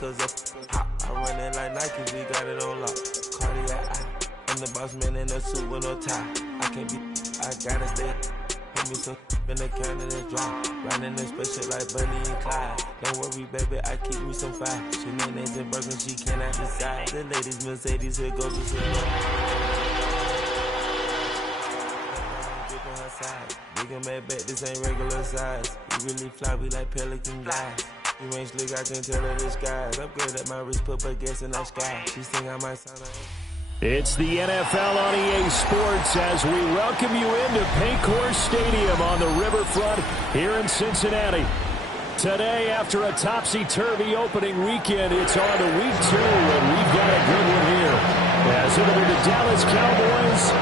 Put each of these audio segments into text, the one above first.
cause I run it like Nike, we got it on lock. Cardiac, I'm the boss man in a suit with no tie. I can't be, I gotta stay. Put me some in the can and dry. Riding this special like Bunny and Clyde. Don't worry, baby, I keep me some fire. She names and Birkin, she cannot decide. The ladies Mercedes, here goes the silver. Big and mad back, this ain't regular size. We really fly, we like Pelican guys. You ain't slick, I can tell her the skies. Upgrade at my wrist, put her gas in the sky. She think I might sign her. It's the NFL on EA Sports as we welcome you into Paycor Stadium on the riverfront here in Cincinnati. Today, after a topsy-turvy opening weekend, it's on to week 2, and we've got a good one here. As it'll be the Dallas Cowboys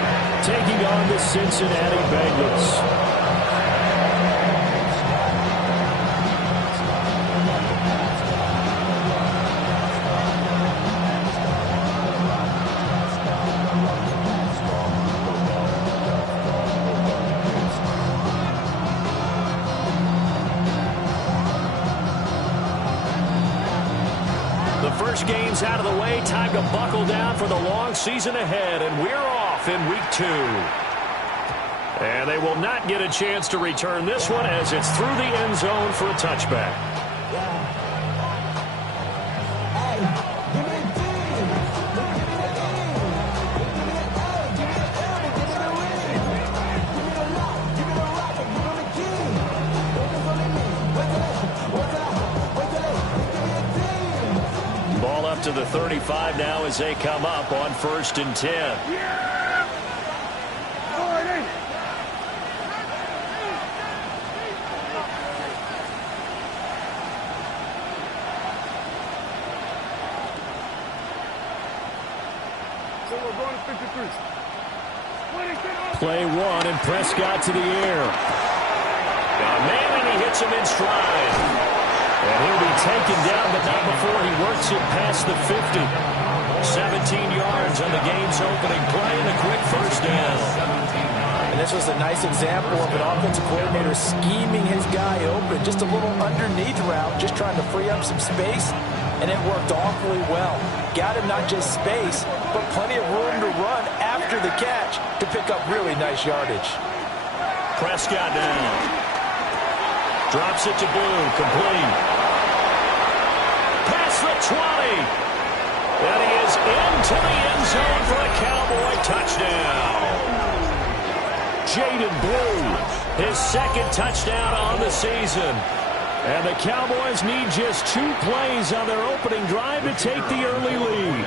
taking on the Cincinnati Bengals. Games out of the way, time to buckle down for the long season ahead, and we're off in week 2. And they will not get a chance to return this one as it's through the end zone for a touchback. To the 35 now as they come up on 1st and 10. Play 1 and Prescott to the air. Now Manning, he hits him in stride. And he'll be taken down, but not before he works it past the 50. 17 yards on the game's opening play and a quick first down. And this was a nice example of an offensive coordinator scheming his guy open. Just a little underneath route, just trying to free up some space, and it worked awfully well. Got him not just space, but plenty of room to run after the catch to pick up really nice yardage. Prescott down. Drops it to Blue, complete. Past the 20. And he is into the end zone for a Cowboy touchdown. Jaden Blue, his second touchdown on the season. And the Cowboys need just 2 plays on their opening drive to take the early lead.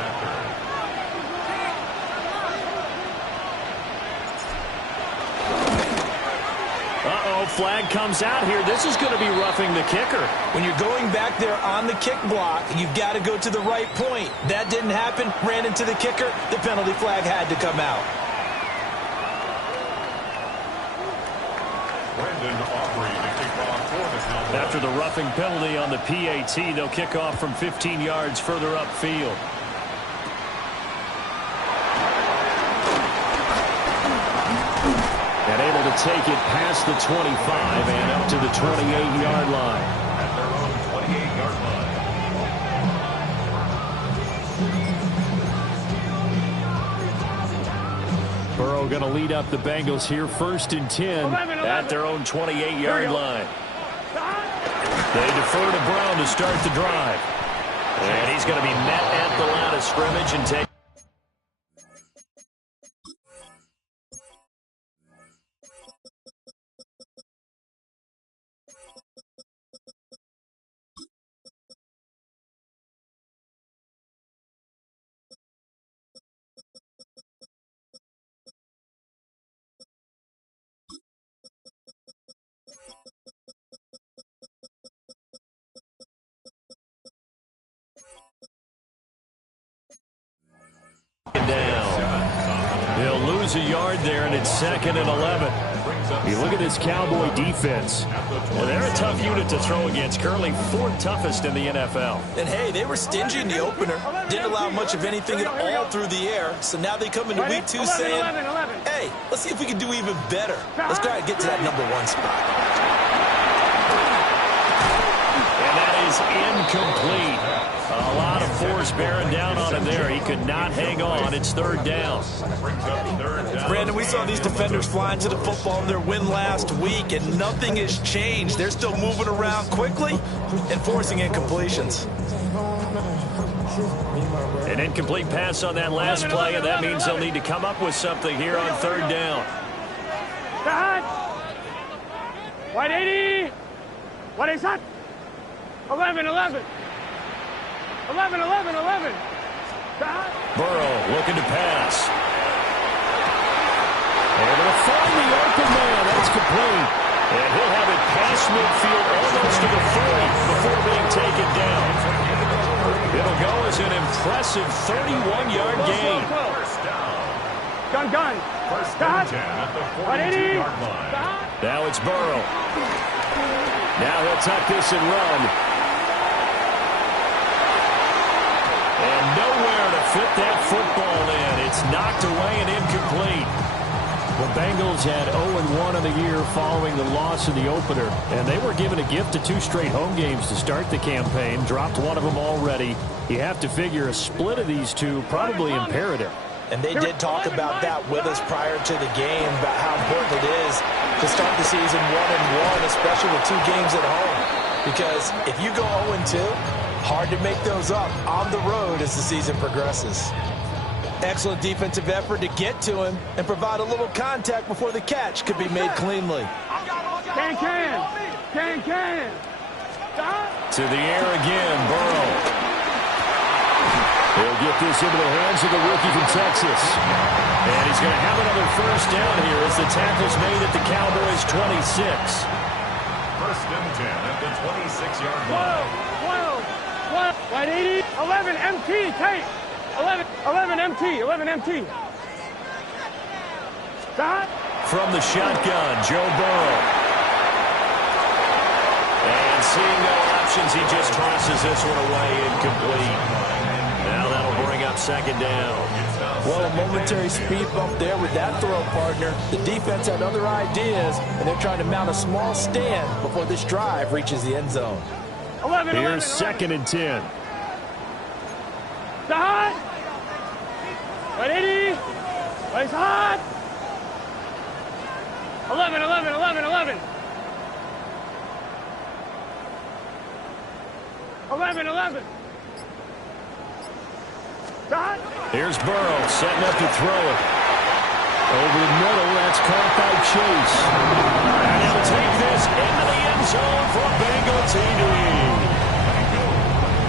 Flag comes out here. This is going to be roughing the kicker. When you're going back there on the kick block, you've got to go to the right point. That didn't happen. Ran into the kicker. The penalty flag had to come out. After the roughing penalty on the PAT, they'll kick off from 15 yards further upfield. And able to take it past the 25 and up to the 28-yard line. At their own 28-yard line. Burrow going to lead up the Bengals here, 1st and 10 at their own 28-yard line. They defer to Brown to start the drive. And he's going to be met at the line of scrimmage and take. Down. They'll lose a yard there, and it's 2nd and 11. You look at this Cowboy defense. Well, they're a tough unit to throw against. Currently 4th toughest in the NFL. And, hey, they were stingy in the opener. Didn't allow much of anything at all through the air. So now they come into week 2 saying, hey, let's see if we can do even better. Let's try to get to that #1 spot. And that is incomplete. A lot of force bearing down on him there. He could not hang on. It's third down. Brandon, we saw these defenders flying to the football in their win last week, and nothing has changed. They're still moving around quickly and forcing incompletions. An incomplete pass on that last play, and that means they'll need to come up with something here on third down. White 80. What is that? 11, 11. 11, 11, 11. Burrow looking to pass. Able to find the open man. That's complete. And he'll have it past midfield almost to the 40 before being taken down. It'll go as an impressive 31-yard gain. Gun. First and 10 at the 42-yard line. Now it's Burrow. Now he'll tuck this and run. And nowhere to fit that football in. It's knocked away and incomplete. The Bengals had 0-1 in the year following the loss in the opener. And they were given a gift of 2 straight home games to start the campaign. Dropped one of them already. You have to figure a split of these two probably imperative. And they did talk about that with us prior to the game, about how important it is to start the season 1-1, especially with 2 games at home. Because if you go 0-2, hard to make those up on the road as the season progresses. Excellent defensive effort to get to him and provide a little contact before the catch could be made cleanly. Can. To the air again, Burrow. He'll get this into the hands of the rookie from Texas. And he's going to have another first down here as the tackle's made at the Cowboys' 26. First and 10 at the 26-yard line. 12. White 80. 11 MT. Tape. 11 MT. Stop. From the shotgun, Joe Burrow. And seeing no options, he just tosses this one away incomplete. Now that'll bring up second down. Well, a momentary speed bump there with that throw, partner. The defense had other ideas, and they're trying to mount a small stand before this drive reaches the end zone. 11. Here's second and 10. Hot. White 80. White's hot. 11. 11. Here's Burrow setting up to throw it. Over the middle, that's caught by Chase. And he'll take this into the end zone for Bengal TD.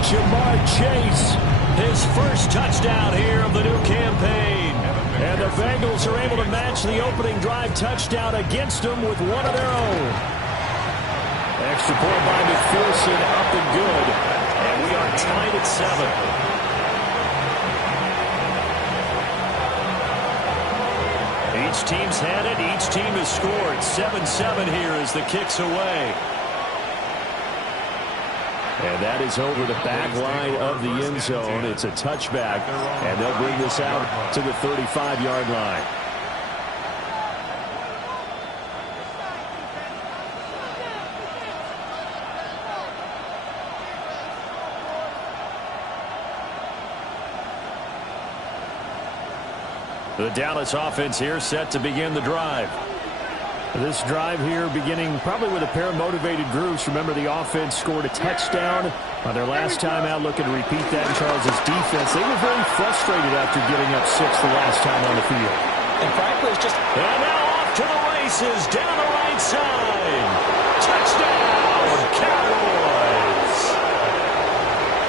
Jamar Chase, his first touchdown here of the new campaign. And the Bengals are able to match the opening drive touchdown against them with one of their own. Extra point by McPherson, up and good. And we are tied at 7. Each team's had it. Each team has scored. 7-7 here as the kick's away. And that is over the back line of the end zone. It's a touchback, and they'll bring this out to the 35-yard line. The Dallas offense here set to begin the drive. This drive here beginning probably with a pair of motivated groups. Remember, the offense scored a touchdown on their last time out, looking to repeat that in Charles' defense. They were very frustrated after giving up 6 the last time on the field. And frankly, it's just... And now off to the races, down the right side. Touchdown, Cowboys.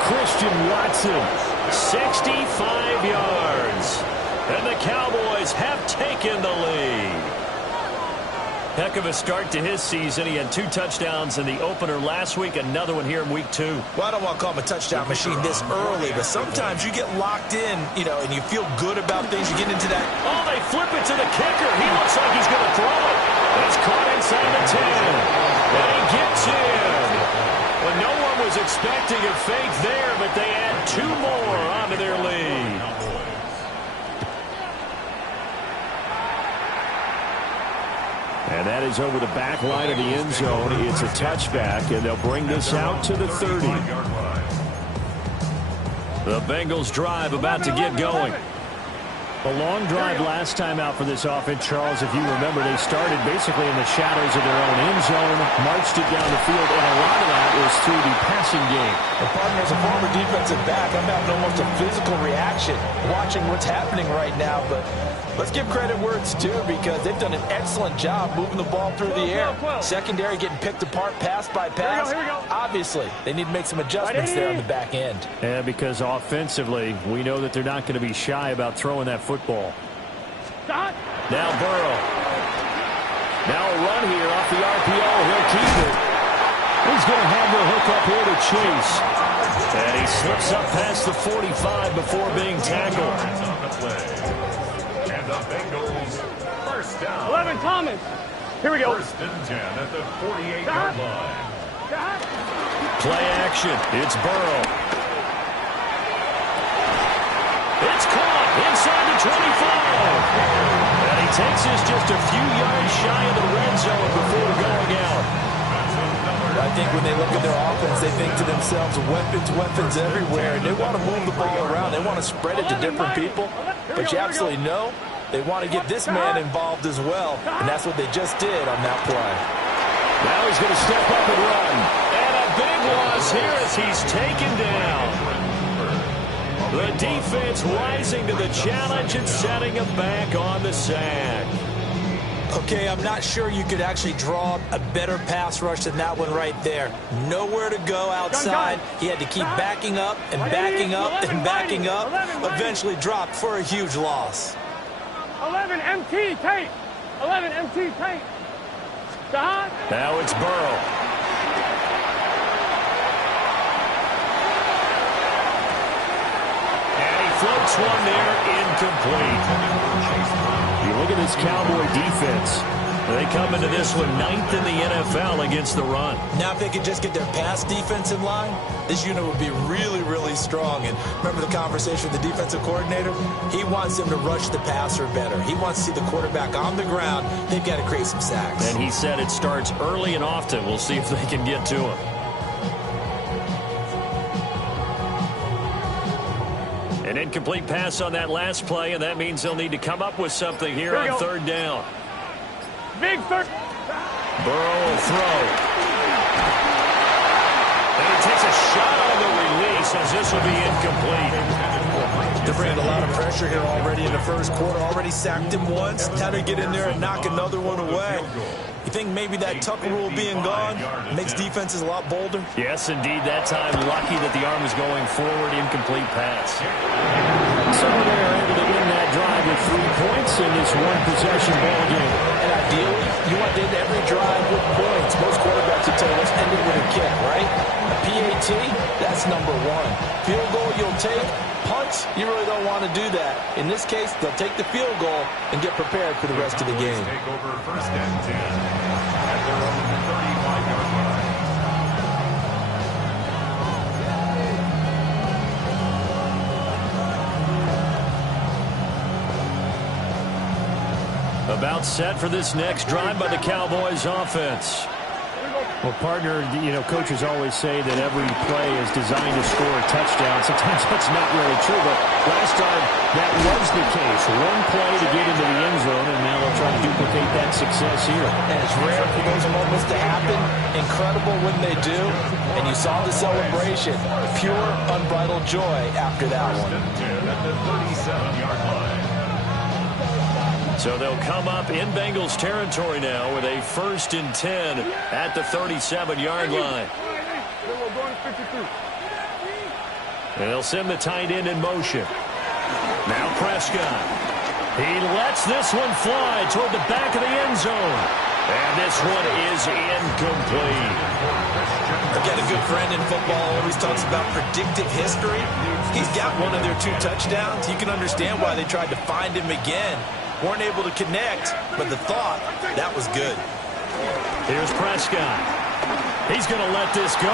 Christian Watson, 65 yards. And the Cowboys have taken the lead. Heck of a start to his season. He had 2 touchdowns in the opener last week, another one here in week 2. Well, I don't want to call him a touchdown machine this early, but sometimes you get locked in, and you feel good about things. You get into that. Oh, they flip it to the kicker. He looks like he's going to throw it. It's caught inside the 10. And he gets in. Well, no one was expecting a fake there, but they add 2 more onto their lead. And that is over the back line of the end zone. It's a touchback, and they'll bring this out to the 30. The Bengals drive about to get going. A long drive last time out for this offense, Charles. If you remember, they started basically in the shadows of their own end zone, marched it down the field, and a lot of that was through the passing game. The partner, as a former defensive back, I'm having almost a physical reaction watching what's happening right now. But let's give credit where it's due, because they've done an excellent job moving the ball through the air. Secondary getting picked apart pass by pass. Here we go. Obviously, they need to make some adjustments there on the back end. Yeah, because offensively, we know that they're not going to be shy about throwing that football. Stop. Now Burrow. Now a run here off the RPO. He'll keep it. He's going to have the hook up here to Chase. And he slips up past the 45 before being tackled. And the Bengals first down. 11, Thomas. Here we go. First and 10 at the 48-yard line. Stop. Play action. It's Burrow. It's caught inside the 25. And he takes this just a few yards shy of the red zone before going out. I think when they look at their offense, they think to themselves, weapons everywhere, and they want to move the ball around. They want to spread it to different people. But you absolutely know they want to get this man involved as well, and that's what they just did on that play. Now he's going to step up and run. And a big loss here as he's taken down. The defense rising to the challenge and setting him back on the sack. Okay, I'm not sure you could actually draw a better pass rush than that one right there. Nowhere to go outside. He had to keep backing up and backing up and backing up. Eventually dropped for a huge loss. 11, MT, tape. 11, MT, tape. Stop. Now it's Burrow. And he floats one there, incomplete. You look at this Cowboy defense. They come into this one 9th in the NFL against the run. Now if they could just get their pass defense in line, this unit would be really, really strong. And remember the conversation with the defensive coordinator? He wants them to rush the passer better. He wants to see the quarterback on the ground. They've got to create some sacks. And he said it starts early and often. We'll see if they can get to him. An incomplete pass on that last play, and that means they'll need to come up with something here on third down. Big third. Burrow will throw. And he takes a shot on the release as this will be incomplete. They're bringing a lot of pressure here already in the first quarter. Already sacked him once. Now to get in there and knock another one away. You think maybe that Tucker rule being gone makes defenses a lot bolder? Yes, indeed. That time, lucky that the arm was going forward. Incomplete pass. So they're able to win that drive with 3 points in this one-possession ball game. And ideally, you want to end every drive with points. Most quarterbacks would tell you, let's end it with a kick, right? A PAT, that's number one. Field goal you'll take. Punts, you really don't want to do that. In this case, they'll take the field goal and get prepared for the rest of the game. Take over first and 10 at their own 35-yard line. About set for this next drive by the Cowboys offense. Well, partner, you know, coaches always say that every play is designed to score a touchdown. Sometimes that's not really true, but last time that was the case. One play to get into the end zone, and now they'll try to duplicate that success here. And it's rare for those moments to happen. Incredible when they do. And you saw the celebration. Pure, unbridled joy after that one. First and 10 at the 37-yard line. So they'll come up in Bengals territory now with a 1st and 10 at the 37-yard line. And they'll send the tight end in motion. Now Prescott. He lets this one fly toward the back of the end zone. And this one is incomplete. I've got a good friend in football, always talks about predictive history. He's got one of their 2 touchdowns. You can understand why they tried to find him again. Weren't able to connect, but the thought, that was good. Here's Prescott. He's going to let this go.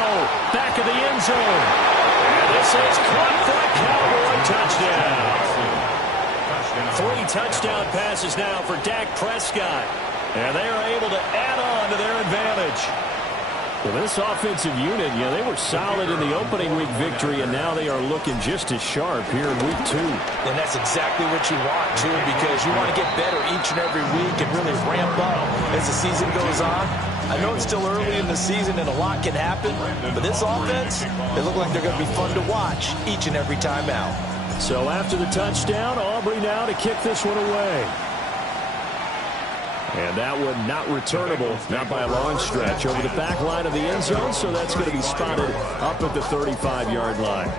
Back of the end zone. And this is caught for a Cowboy touchdown. 3 touchdown passes now for Dak Prescott. And they are able to add on to their advantage. Well, this offensive unit, they were solid in the opening week victory, and now they are looking just as sharp here in week 2. And that's exactly what you want, too, because you want to get better each and every week and really ramp up as the season goes on. I know it's still early in the season and a lot can happen, but this offense, they look like they're going to be fun to watch each and every time out. So after the touchdown, Aubrey now to kick this one away. And that one not returnable, not by a long stretch, over the back line of the end zone, so that's going to be spotted up at the 35-yard line.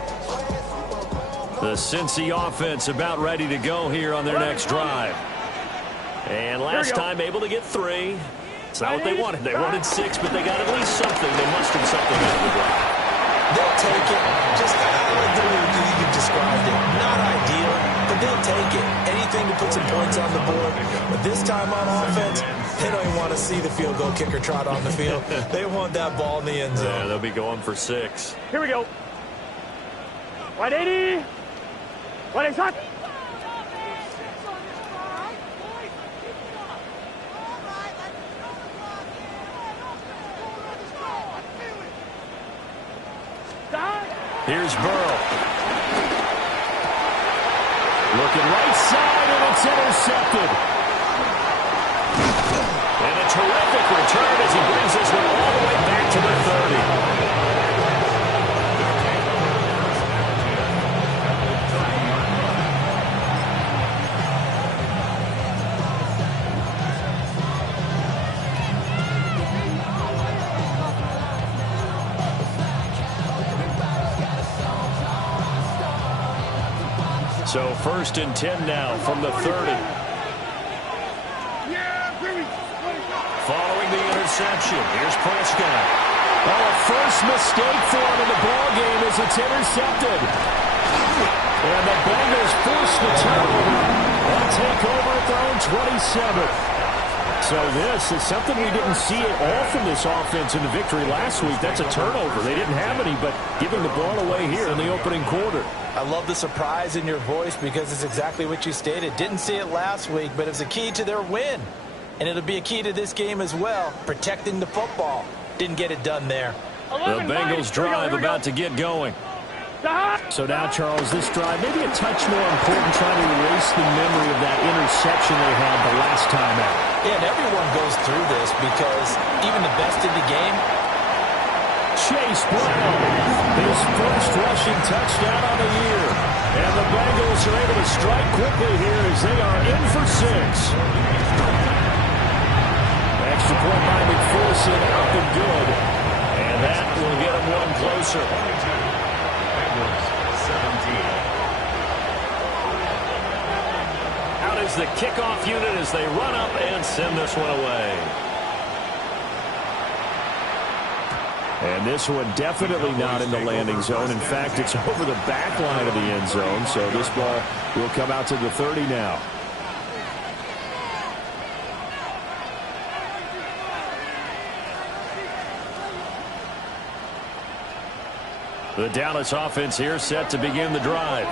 The Cincy offense about ready to go here on their next drive. And last time able to get 3. It's not what they wanted. They wanted 6, but they got at least something. They mustered something out of the drive. They'll take it. Just like the way you described it. Not ideal, but they'll take it. Anything to put some points on the board. But this time on offense, they don't even want to see the field goal kicker trot on the field. They want that ball in the end zone. Yeah, they'll be going for 6. Here we go. 180. 180 shot. Here's Burrow. Looking right side, and it's intercepted. And a terrific return as he brings this one all the way back to the 30. So 1st and 10 now from the 30. Following the interception, here's Prescott. Oh, a first mistake for him in the ballgame as it's intercepted. And the Bengals force the turnover and take over at their own 27. So this is something we didn't see at all from this offense in the victory last week. That's a turnover. They didn't have any, but giving the ball away here in the opening quarter. I love the surprise in your voice because it's exactly what you stated. Didn't see it last week, but it's a key to their win. And it'll be a key to this game as well, protecting the football. Didn't get it done there. The Bengals drive about to get going. So now, Charles, this drive maybe a touch more important, trying to erase the memory of that interception they had the last time out. Yeah, and everyone goes through this because even the best in the game. Chase Brown, his first rushing touchdown on the year. And the Bengals are able to strike quickly here as they are in for 6. Extra point by McPherson, up and good. And that will get them one closer. Out is the kickoff unit as they run up and send this one away. And this one definitely not in the landing zone. In fact, it's over the back line of the end zone. So this ball will come out to the 30 now. The Dallas offense here set to begin the drive.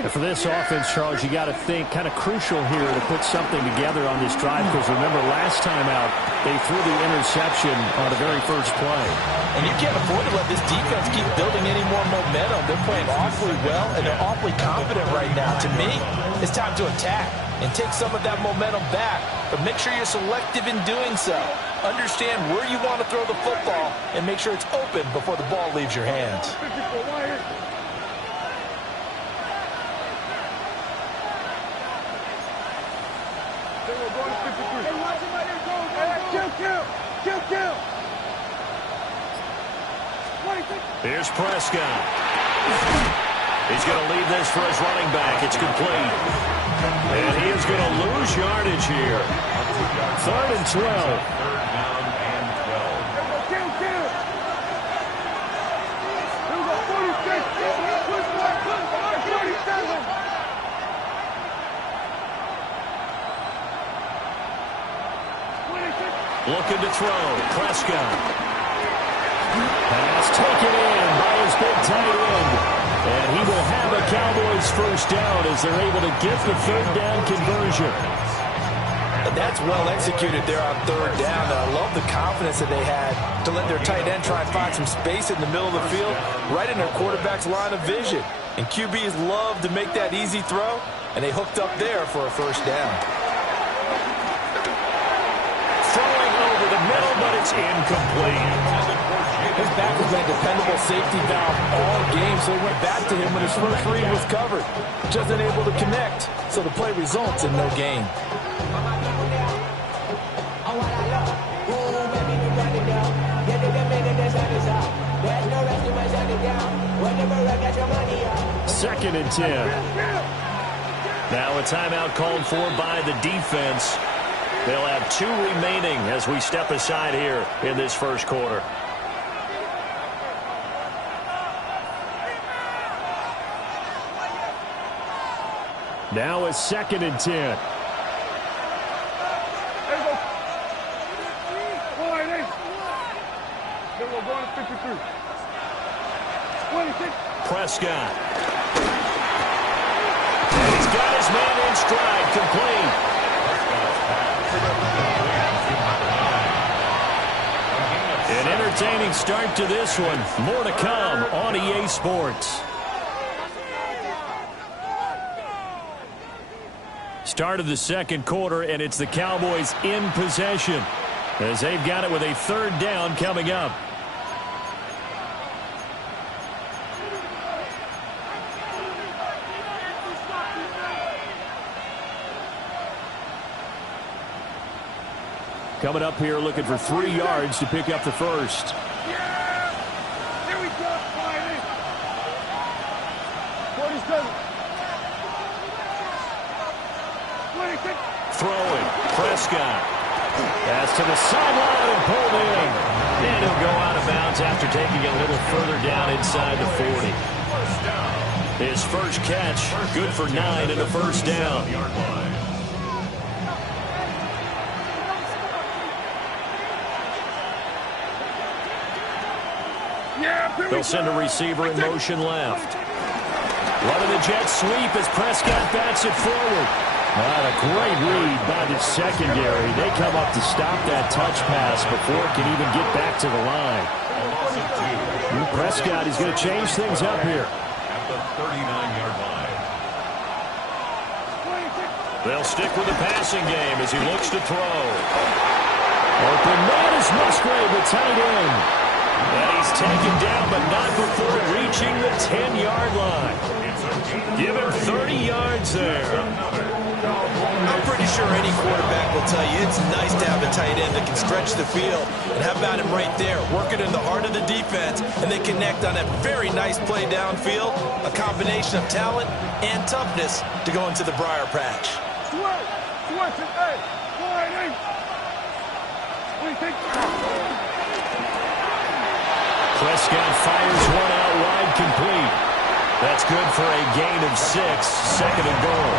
And for this offense, Charles, you got to think kind of crucial here to put something together on this drive, because remember last time out they threw the interception on the very first play. And you can't afford to let this defense keep building any more momentum. They're playing awfully well, and they're awfully confident right now. To me, it's time to attack and take some of that momentum back. But make sure you're selective in doing so. Understand where you want to throw the football and make sure it's open before the ball leaves your hands. Here's Prescott. He's going to lead this for his running back. It's complete. And he is going to lose yardage here. 3rd and 12. Looking to throw. Prescott. Pass taken in by his big tight end. And he will have a Cowboys first down as they're able to get the 3rd down conversion. And that's well executed there on third down. And I love the confidence that they had to let their tight end try and find some space in the middle of the field, right in their quarterback's line of vision. And QBs love to make that easy throw, and they hooked up there for a first down. Throwing over the middle, but it's incomplete. His back has been a dependable safety valve all game, so he went back to him when his first read was covered. Just unable to connect, so the play results in no gain. Second and 10. Now a timeout called for by the defense. They'll have 2 remaining as we step aside here in this first quarter. Now a second and 10. Prescott. And he's got his man in stride, complete. An entertaining start to this one. More to come on EA Sports. Start of the second quarter, and it's the Cowboys in possession as they've got it with a third down coming up. Coming up here looking for 3 yards to pick up the first. Here we go. Throwing. Prescott. Pass to the sideline and pulled in. And he'll go out of bounds after taking a little further down inside the 40. His first catch, good for 9 and a first down. They'll send a receiver in motion left. Running the jet sweep as Prescott bats it forward. A great read by the secondary. They come up to stop that touch pass before it can even get back to the line. Prescott, he's going to change things up here. At the 39-yard line. They'll stick with the passing game as he looks to throw. Open man is Musgrave, the tight end. And he's taken down, but not before reaching the 10-yard line. Give him 30 yards there. I'm pretty sure any quarterback will tell you it's nice to have a tight end that can stretch the field. And how about him right there, working in the heart of the defense, and they connect on a very nice play downfield, a combination of talent and toughness to go into the briar patch. Prescott fires one out wide, complete. That's good for a gain of 6, second and goal.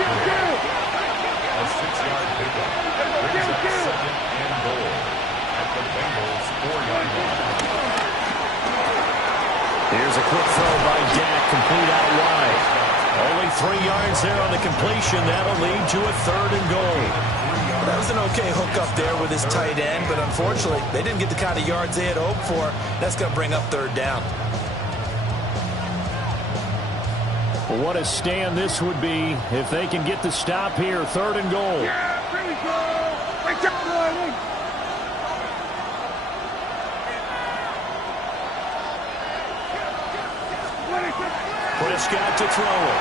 A 6-yard pickup. Brings up second and goal at the Bengals 4-yard line. Here's a quick throw by Dak, complete out wide. Only 3 yards there on the completion. That'll lead to a third and goal. That was an okay hook up there with his tight end, but unfortunately, they didn't get the kind of yards they had hoped for. That's going to bring up third down. Well, what a stand this would be if they can get the stop here, third and goal. Prescott to throw it.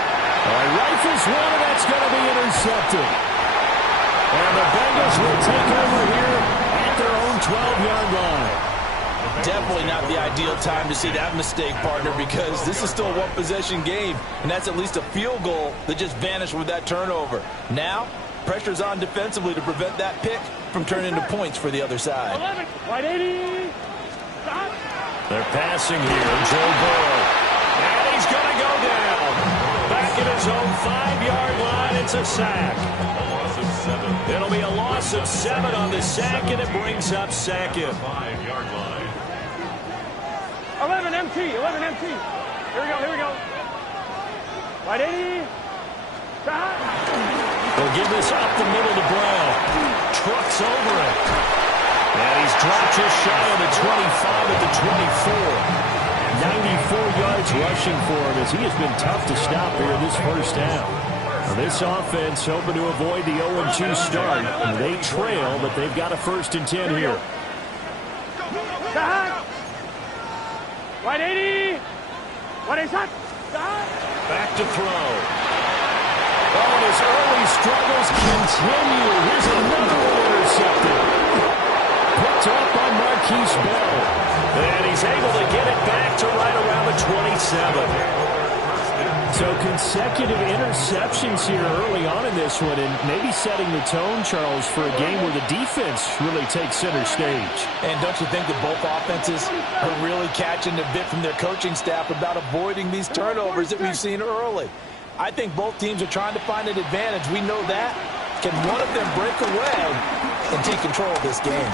Rifles one, and that's going to be intercepted. And the Bengals will take over here at their own 12-yard line. Definitely not the ideal time to see that mistake, partner, because this is still a one-possession game, and that's at least a field goal that just vanished with that turnover. Now, pressure's on defensively to prevent that pick from turning into points for the other side. 11, wide 80. Stop. They're passing here, Joe Burrow. And he's going to go down. Back at his own 5-yard line, it's a sack. It'll be a loss of 7 on the sack, and it brings up second. 5-yard line. 11 MT. Here we go. Wide 80. Stop. They'll give this up the middle to Brown. Trucks over it. And he's dropped just shy of the 25 at the 24. 94 yards rushing for him as he has been tough to stop here in this first half. Now this offense hoping to avoid the 0-2 start. They trail, but they've got a 1st and 10 here. Right 80. What is that? Back to throw. Oh, and his early struggles continue. Here's another one intercepted. Picked up by Marquise Bell. And he's able to get it back to right around the 27. So consecutive interceptions here early on in this one, and maybe setting the tone, Charles, for a game where the defense really takes center stage. And don't you think that both offenses are really catching the bit from their coaching staff about avoiding these turnovers that we've seen early? I think both teams are trying to find an advantage. We know that. Can one of them break away and take control of this game?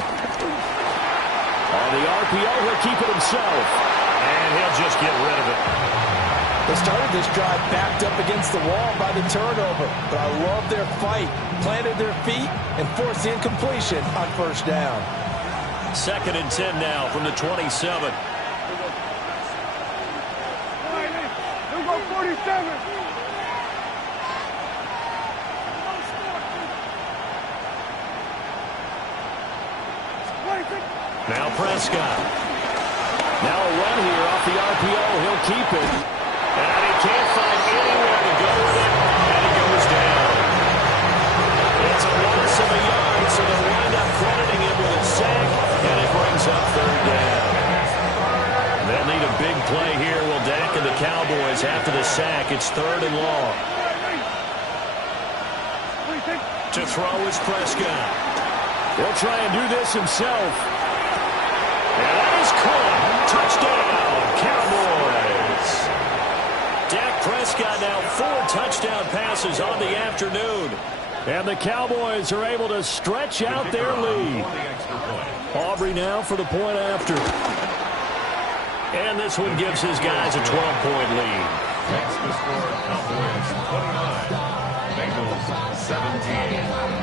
On the RPO, he'll keep it himself. And he'll just get rid of it. They started this drive backed up against the wall by the turnover, but I love their fight, planted their feet, and forced the incompletion on 1st down. 2nd and 10 now from the 27. Here we go, 47. Now Prescott. Now a run here off the RPO. He'll keep it. And he can't find anywhere to go with it. And he goes down. It's a loss of a yard, so they'll wind up crediting him with a sack. And it brings up 3rd down. They'll need a big play here. Will Dak and the Cowboys after the sack. It's 3rd and long. To throw is Prescott. He'll try and do this himself. And that is caught. Touchdown, Cowboys. Dak Prescott now 4 touchdown passes on the afternoon. And the Cowboys are able to stretch out their lead. Aubrey now for the point after. And this one gives his guys a 12-point lead. Next to score, Cowboys 29, Bengals 17.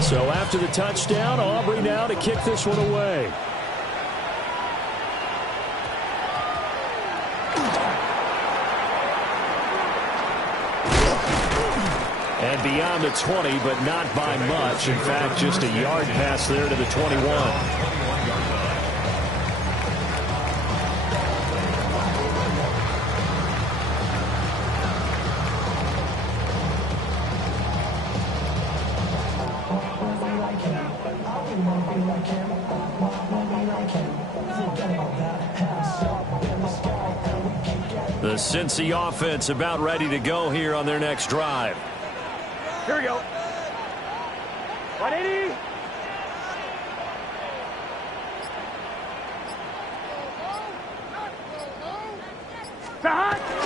So after the touchdown, Aubrey now to kick this one away. And beyond the 20, but not by much. In fact, just a yard pass there to the 21. The Cincy offense about ready to go here on their next drive. Here we go. 180.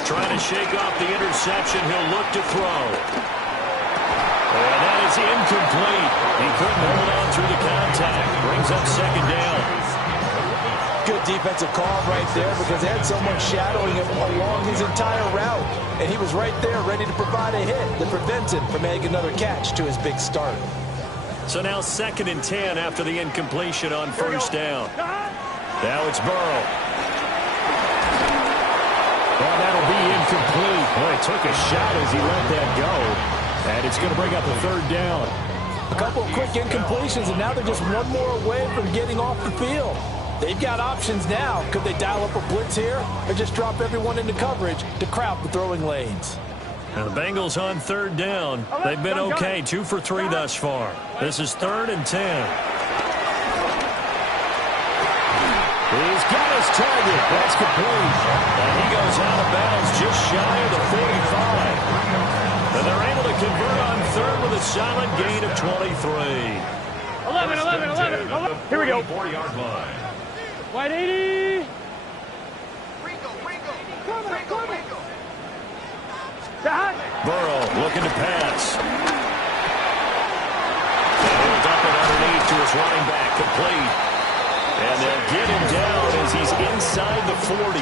Trying to shake off the interception. He'll look to throw. And that is incomplete. He couldn't hold on through the contact. Brings up 2nd down. Good defensive call right there because they had someone shadowing him along his entire route. And he was right there ready to provide a hit that prevents him from making another catch to his big start. So now 2nd and 10 after the incompletion on 1st down. Now it's Burrow. Well, that'll be incomplete. Boy, took a shot as he let that go. And it's going to bring up a 3rd down. A couple of quick incompletions, and now they're just one more away from getting off the field. They've got options now. Could they dial up a blitz here or just drop everyone into coverage to crowd the throwing lanes? Now the Bengals on 3rd down. They've been okay, 2 for 3 thus far. This is 3rd and 10. He's got his target. That's complete. And he goes out of bounds just shy of the 45. And they're able to convert on 3rd with a solid gain of 23. 11. Here we go. 40-yard line. 180. Burrow looking to pass. And he'll dump it underneath to his running back, complete. And they'll get him down as he's inside the 40.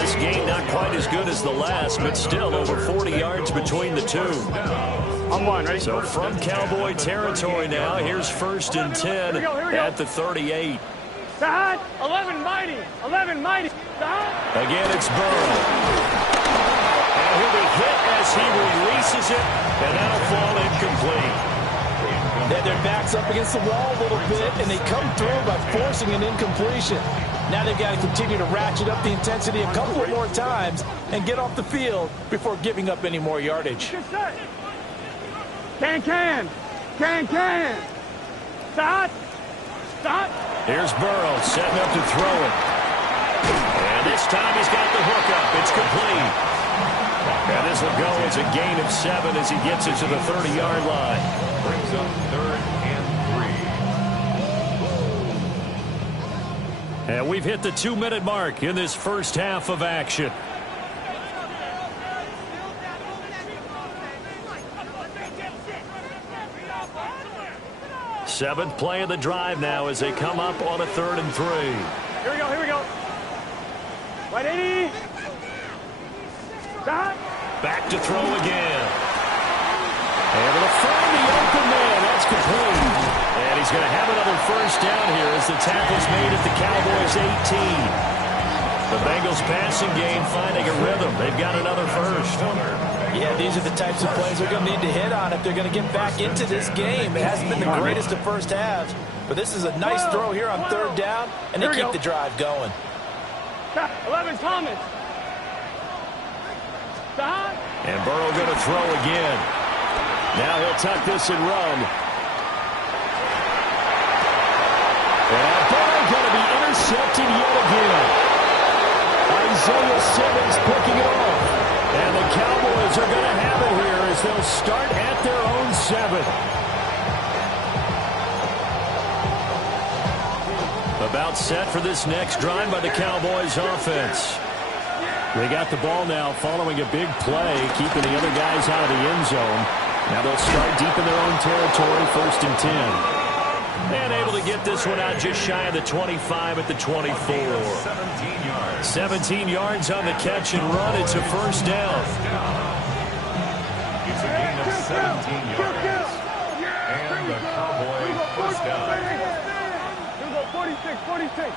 This game not quite as good as the last, but still over 40 yards between the two. I'm one, ready? So from Cowboy territory now, here's 1st and 10 at the 38. Sahad, 11 mighty. 11 mighty. Sahad. Again, it's Burrow. And he'll be hit as he releases it, and that'll fall incomplete. Their back's up against the wall a little bit, and they come through by forcing an incompletion. Now they've got to continue to ratchet up the intensity a couple of more times and get off the field before giving up any more yardage. Can. Sahad. Stop. Here's Burrow setting up to throw it. And this time he's got the hook up. It's complete. And this will go as a gain of 7 as he gets it to the 30-yard line. Brings up 3rd and 3. And we've hit the 2-minute mark in this first half of action. Seventh play of the drive now as they come up on a 3rd and 3. Here we go. Right 80. Stop. Back to throw again. Able to find the open man. That's complete. And he's going to have another first down here as the tackle's made at the Cowboys' 18. The Bengals passing game finding a rhythm. They've got another first. Yeah, these are the types of plays they're going to need to hit on if they're going to get back into this game. It hasn't been the greatest of first halves, but this is a nice throw here on 3rd down, and they keep the drive going. 11 Thomas. Stop. And Burrow going to throw again. Now he'll tuck this and run. And Burrow going to be intercepted yet again. Isaiah Simmons picking it off. And the Cowboys are going to have it here as they'll start at their own 7. About set for this next drive by the Cowboys offense. They got the ball now following a big play, keeping the other guys out of the end zone. Now they'll start deep in their own territory, 1st and 10. And able to get this one out just shy of the 25 at the 24. 17 yards on the catch and run. It's a first down. It's a gain of 17 yards. And the Cowboy first down. Here we go, 46.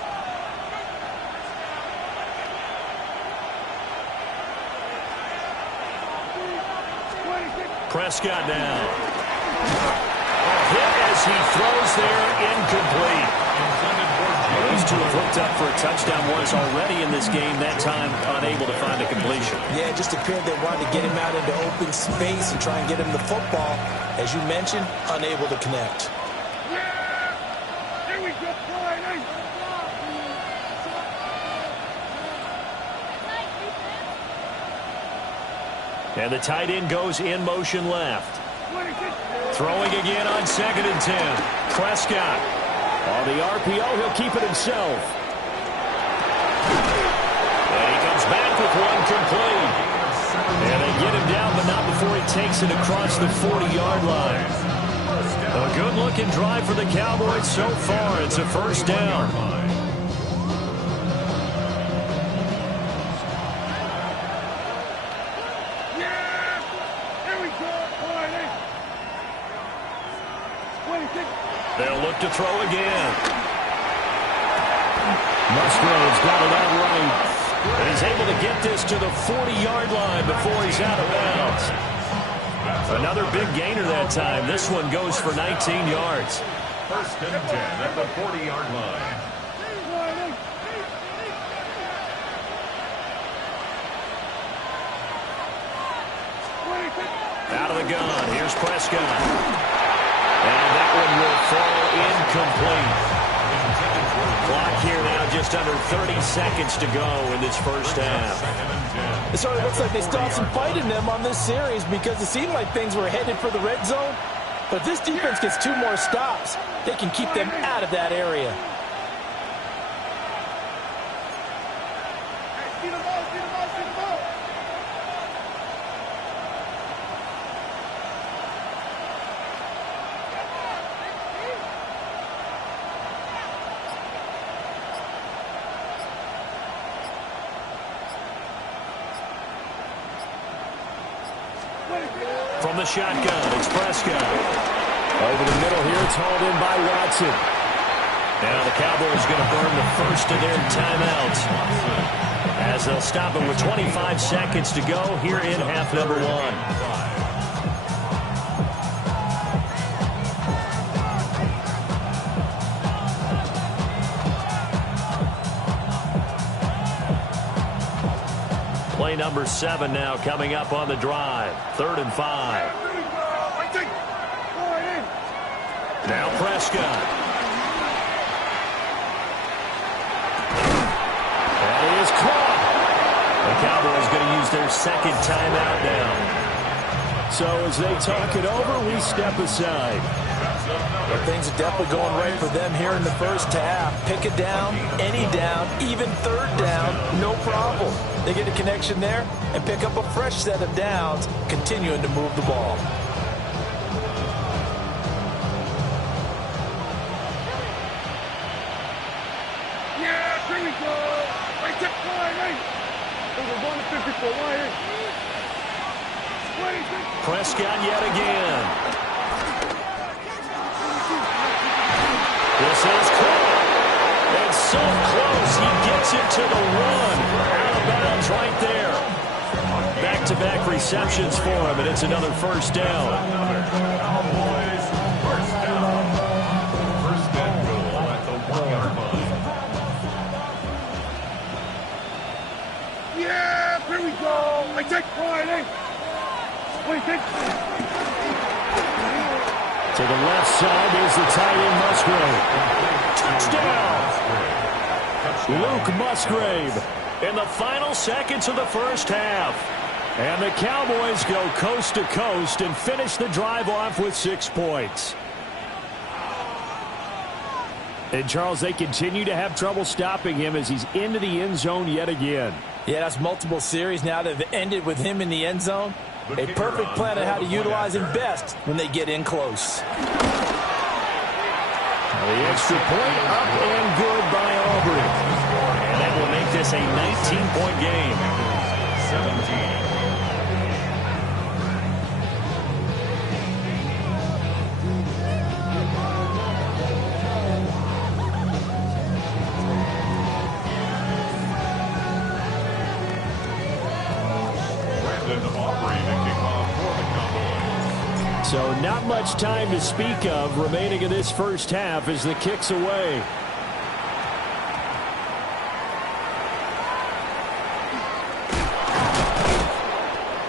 Prescott now. Hit as he throws there, incomplete. These two have hooked up for a touchdown once already in this game, that time unable to find a completion. Yeah, it just appeared they wanted to get him out into open space and try and get him the football. As you mentioned, unable to connect. Here we go. And the tight end goes in motion left. Throwing again on 2nd and 10. Prescott. On the RPO, he'll keep it himself. And he comes back with one complete. And they get him down, but not before he takes it across the 40-yard line. A good-looking drive for the Cowboys so far. It's a first down. They'll look to throw again. Musgrave's got it out right. And he's able to get this to the 40-yard line before he's out of bounds. Another big gainer that time. This one goes for 19 yards. 1st and 10 at the 40-yard line. Out of the gun. Here's Prescott. And that one will fall incomplete. Clock here now just under 30 seconds to go in this first half. It sort of looks like they still have some fight in them on this series because it seemed like things were headed for the red zone. But if this defense gets 2 more stops, they can keep them out of that area. From the shotgun, it's Prescott. Over the middle here, it's hauled in by Watson. Now the Cowboys going to burn the first of their timeouts as they'll stop it with 25 seconds to go here in half number one. Play number 7 now coming up on the drive. 3rd and 5. Now Prescott. And he is caught. The Cowboys going to use their second timeout now. So as they talk it over, we step aside. Well, things are definitely going right for them here in the first half. Pick it down, any down, even 3rd down, no problem. They get a connection there and pick up a fresh set of downs, continuing to move the ball. Yeah, here we go. Right there, right. We're going to 54, right. Prescott yet again. This is caught. And so close. He gets it to the 1. Out of bounds right there. Back-to-back receptions for him, and it's another first down. Cowboys, first down. First and goal at the 1-yard line. Yeah, here we go. I take Friday. Wait, take. To the left side is the tight end Musgrave. Touchdown! Luke Musgrave in the final seconds of the first half. And the Cowboys go coast to coast and finish the drive off with 6 points. And, Charles, they continue to have trouble stopping him as he's into the end zone yet again. Yeah, that's multiple series now that have ended with him in the end zone. A perfect plan on how to utilize him best when they get in close. The extra point up and good by Aubrey. And that will make this a 19-point game. 17. So not much time to speak of remaining in this first half as the kick's away.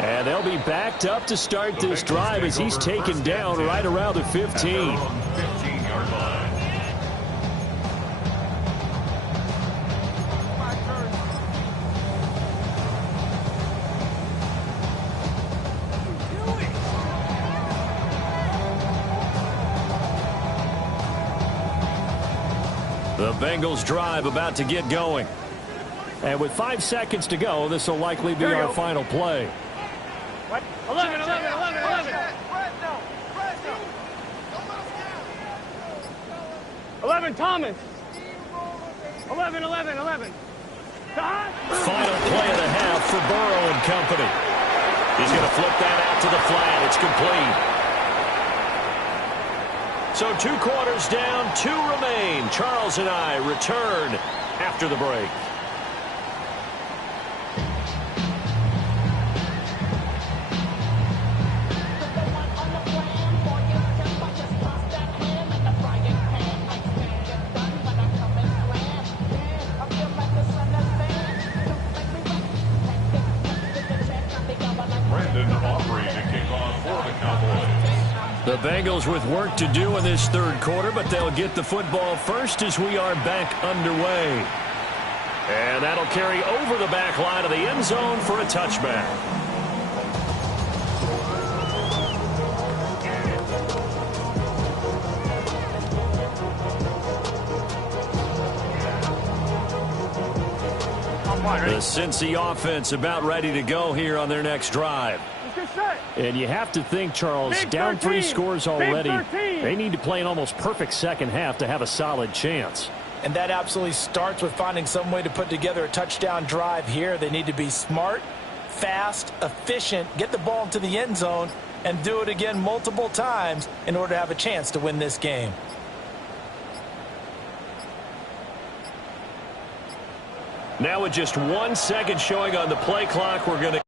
And they'll be backed up to start this drive as he's taken down right around the 15. 15-yard line. The Bengals drive about to get going. And with 5 seconds to go, this will likely be our final play. What? 11. 11, Thomas. 11. Final play of the half for Burrow and company. He's going to flip that out to the flat. It's complete. So 2 quarters down, 2 remain. Charles and I return after the break. The Bengals with work to do in this 3rd quarter, but they'll get the football first as we are back underway. And that'll carry over the back line of the end zone for a touchback. The Cincy offense about ready to go here on their next drive. And you have to think, Charles, down 3 scores already. They need to play an almost perfect second half to have a solid chance. And that absolutely starts with finding some way to put together a touchdown drive here. They need to be smart fast, efficient, get the ball into the end zone, and do it again multiple times in order to have a chance to win this game. Now with just 1 second showing on the play clock, we're going to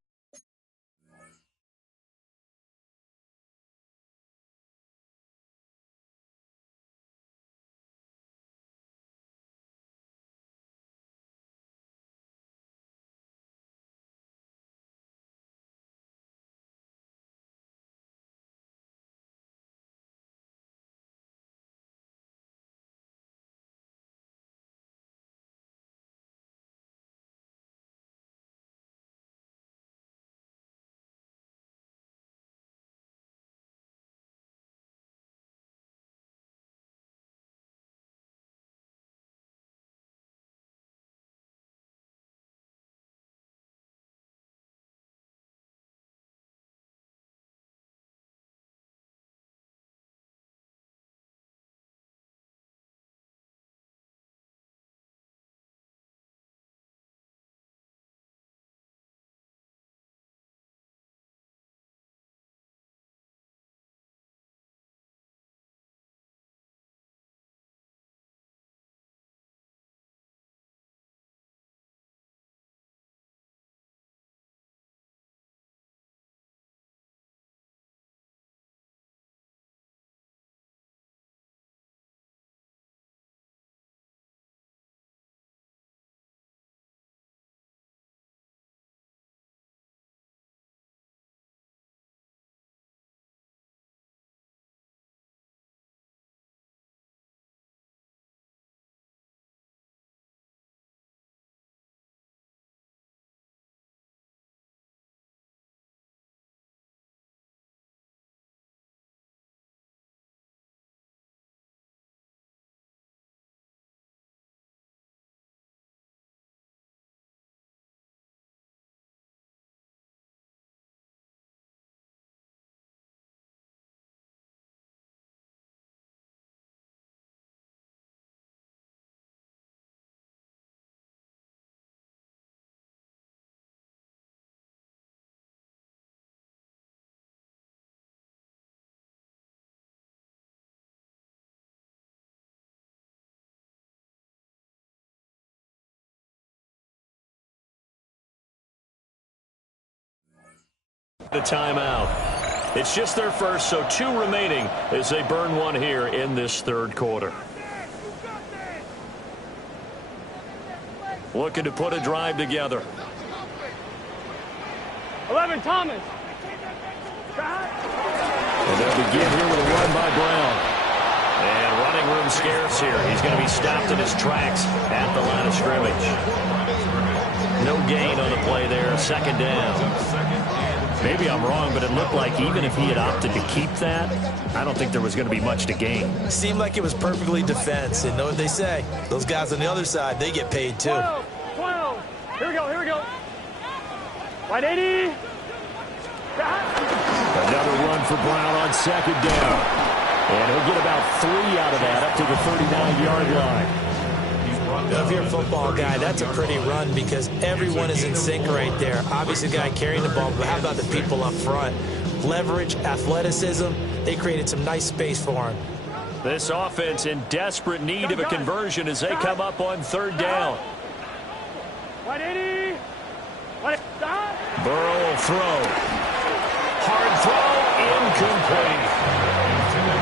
the timeout. It's just their first, so 2 remaining as they burn 1 here in this third quarter. Looking to put a drive together. 11, Thomas. And they'll begin here with a run by Brown. And running room scarce here. He's going to be stopped in his tracks at the line of scrimmage. No gain on the play there. Second down. Maybe I'm wrong, but it looked like even if he had opted to keep that, I don't think there was going to be much to gain. Seemed like it was perfectly defense. And know what they say? Those guys on the other side, they get paid too. 12. Here we go. Right 80. Another run for Brown on second down. And he'll get about 3 out of that up to the 39-yard line. If you're a football guy, that's a pretty run because everyone is in sync right there. Obviously, the guy carrying the ball, but how about the people up front? Leverage, athleticism, they created some nice space for him. This offense in desperate need of a conversion as they come up on third down. 180. Burrow will throw. Hard throw, incomplete.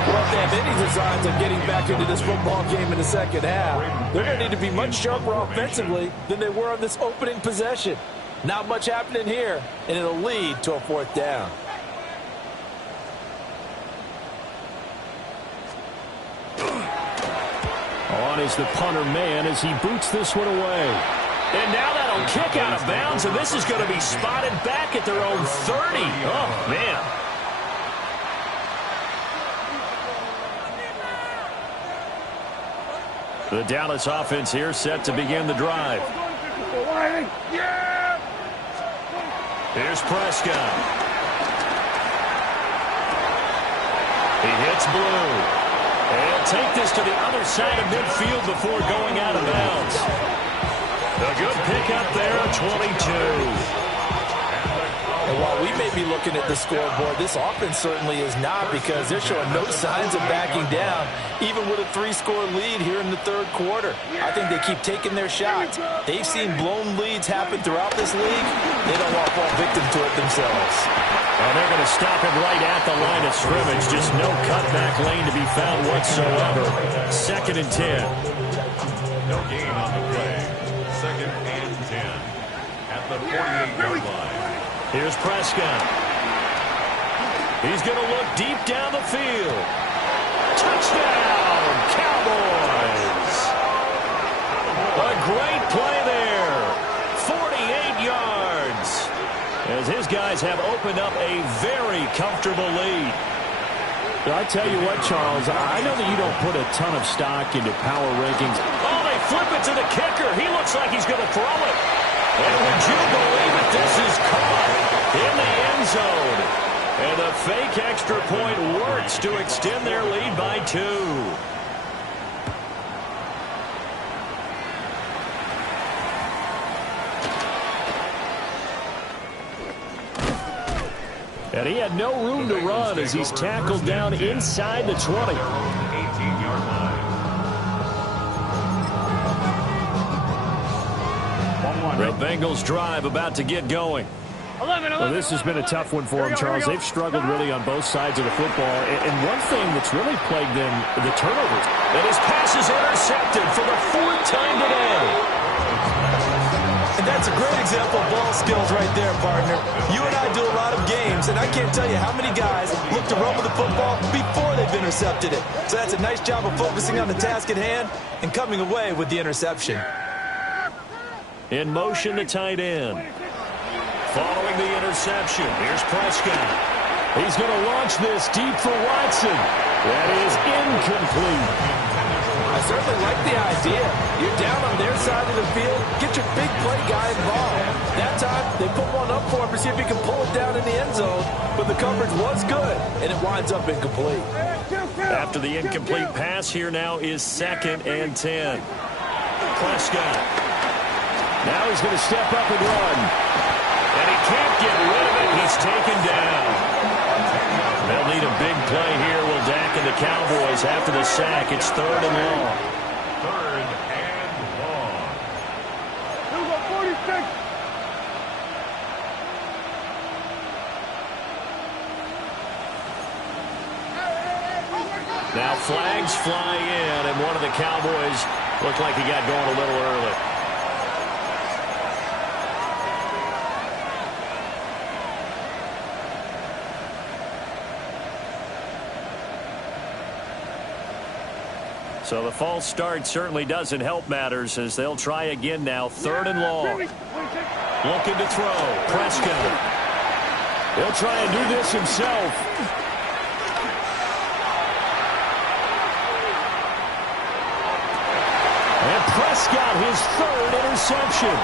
Well, if they have any designs of getting back into this football game in the second half, they're going to need to be much sharper offensively than they were on this opening possession. Not much happening here, and it'll lead to a 4th down. On is the punter man as he boots this one away. And now that'll kick out of bounds, and this is going to be spotted back at their own 30. Oh, man. The Dallas offense here set to begin the drive. Here's Prescott. He hits Blue. And take this to the other side of midfield before going out of bounds. A good pickup there, 22. And while we may be looking at the scoreboard, this offense certainly is not, because they're showing no signs of backing down, even with a 3-score lead here in the third quarter. I think they keep taking their shots. They've seen blown leads happen throughout this league. They don't want to fall victim to it themselves. And they're going to stop him right at the line of scrimmage. Just no cutback lane to be found whatsoever. 2nd and 10. No gain on the play. 2nd and 10 at the 48-yard line. Here's Prescott. He's going to look deep down the field. Touchdown, Cowboys! A great play there. 48 yards. As his guys have opened up a very comfortable lead. I tell you what, Charles, I know that you don't put a ton of stock into power rankings. Oh, they flip it to the kicker. He looks like he's going to throw it. And would you believe it? This is caught in the end zone. And the fake extra point works to extend their lead by 2. And he had no room to run as he's tackled down inside the 20. 18-yard line. The Bengals drive about to get going. Well, this has been a tough one for them, Charles. They've struggled really on both sides of the football. And one thing that's really plagued them, the turnovers. And his pass is intercepted for the 4th time today. And that's a great example of ball skills right there, partner. You and I do a lot of games, and I can't tell you how many guys look to run with the football before they've intercepted it. So that's a nice job of focusing on the task at hand and coming away with the interception. In motion, the tight end. Following the interception, here's Prescott. He's going to launch this deep for Watson. That is incomplete. I certainly like the idea. You're down on their side of the field. Get your big play guy involved. That time, they put one up for him to see if he can pull it down in the end zone. But the coverage was good, and it winds up incomplete. After the incomplete pass, here now is 2nd and 10. Prescott. Now he's going to step up and run. And he can't get rid of it. He's taken down. They'll need a big play here. Will Dak and the Cowboys after the sack. It's 3rd and long. 3rd and long. Here we go, 46. Now flags fly in, and one of the Cowboys looked like he got going a little early. So the false start certainly doesn't help matters as they'll try again now. 3rd and long. Looking to throw. Prescott. He'll try and do this himself. And Prescott, his 3rd interception.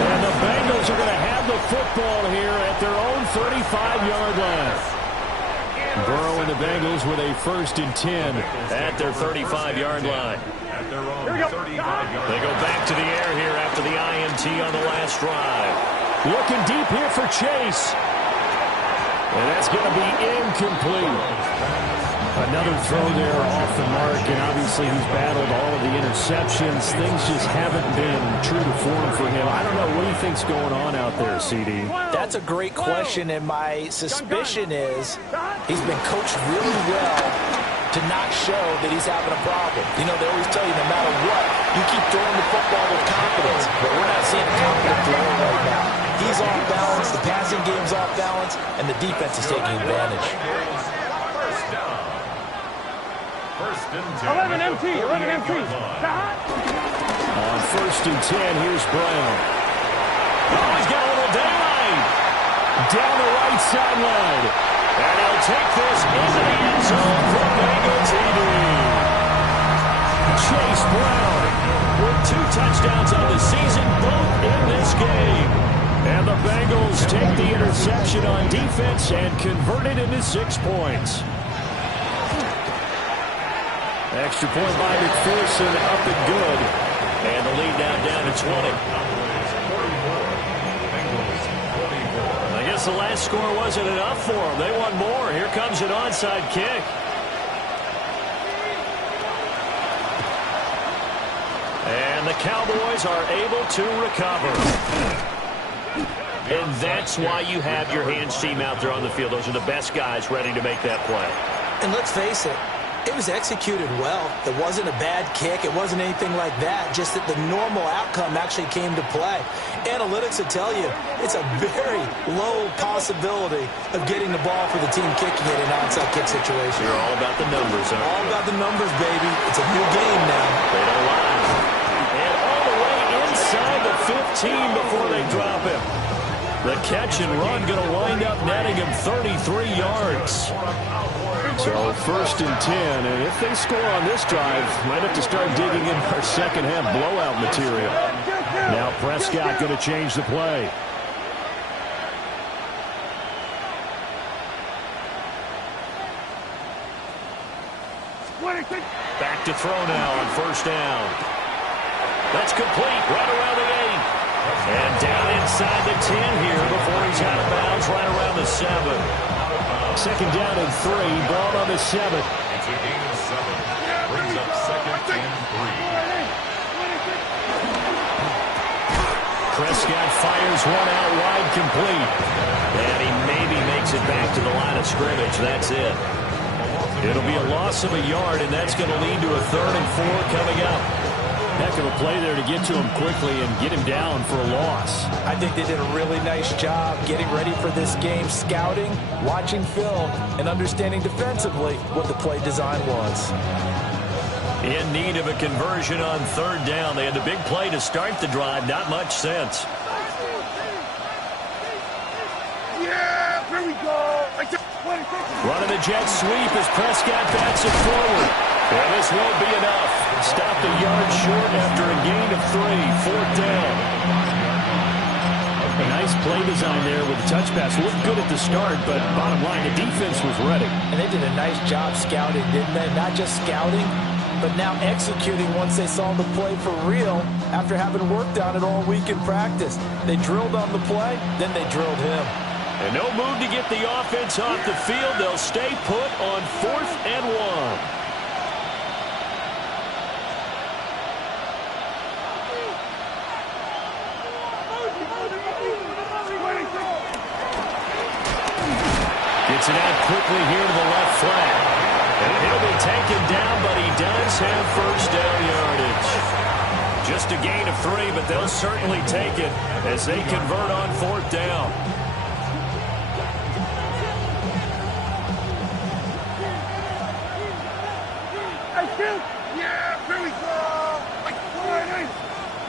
And the Bengals are going to have the football here at their own 35-yard line. Burrow and the Bengals with a 1st and 10 at their 35-yard line. At their own 35-yard They go back to the air here after the INT on the last drive. Looking deep here for Chase. And that's going to be incomplete. Another throw there off the mark, and obviously he's battled all of the interceptions. Things just haven't been true to form for him. I don't know. What do you think's going on out there, CD? That's a great question, and my suspicion is he's been coached really well to not show that he's having a problem. You know, they always tell you no matter what, you keep throwing the football with confidence, but we're not seeing a confident thrower right now. He's off balance, the passing game's off balance, and the defense is taking advantage. First down. 11 MT. On 1st and 10, here's Brown. Oh, he's got a little daylight. Down the right sideline. And he'll take this into the end zone for Bengal TD. Chase Brown with 2 touchdowns on the season, both in this game. And the Bengals take the interception on defense and convert it into 6 points. Extra point by McPherson, up and good. And the lead now down to 20. the last score wasn't enough for them. They want more. Here comes an onside kick. And the Cowboys are able to recover. And that's why you have your hands team out there on the field. Those are the best guys ready to make that play. And let's face it, it was executed well. It wasn't a bad kick. It wasn't anything like that. Just that the normal outcome actually came to play. Analytics will tell you it's a very low possibility of getting the ball for the team kicking it in an onside kick situation. You're all about the numbers, aren't you? All about the numbers, baby. It's a new game now. They don't lie. And all the way inside the 15 before they drop him. The catch and run going to wind up netting him 33 yards. So 1st and 10, and if they score on this drive, might have to start digging in our second half blowout material. Now Prescott going to change the play. Back to throw now on 1st down. That's complete right around the 8. And down inside the 10 here before he's out of bounds right around the 7. 2nd down and 3, ball on the 7. It's a gain of 7. Brings up 2nd and 3. Prescott fires one out wide, complete. And he maybe makes it back to the line of scrimmage. That's it. It'll be a loss of a yard, and that's going to lead to a 3rd and 4 coming up. Heck of a play there to get to him quickly and get him down for a loss. I think they did a really nice job getting ready for this game, scouting, watching film, and understanding defensively what the play design was. In need of a conversion on 3rd down. They had the big play to start the drive. Not much sense. Yeah, here we go. Running the jet sweep as Prescott bats it forward. And this won't be enough. Stopped a yard short after a gain of 3. 4th down. A nice play design there with the touch pass. Looked good at the start, but bottom line, the defense was ready. And they did a nice job scouting, didn't they? Not just scouting, but now executing once they saw the play for real after having worked on it all week in practice. They drilled on the play, then they drilled him. And no move to get the offense off the field. They'll stay put on 4th and 1. Gets it out quickly here to the left flat. And he'll be taken down, but he does have 1st down yardage. Just a gain of 3, but they'll certainly take it as they convert on 4th down.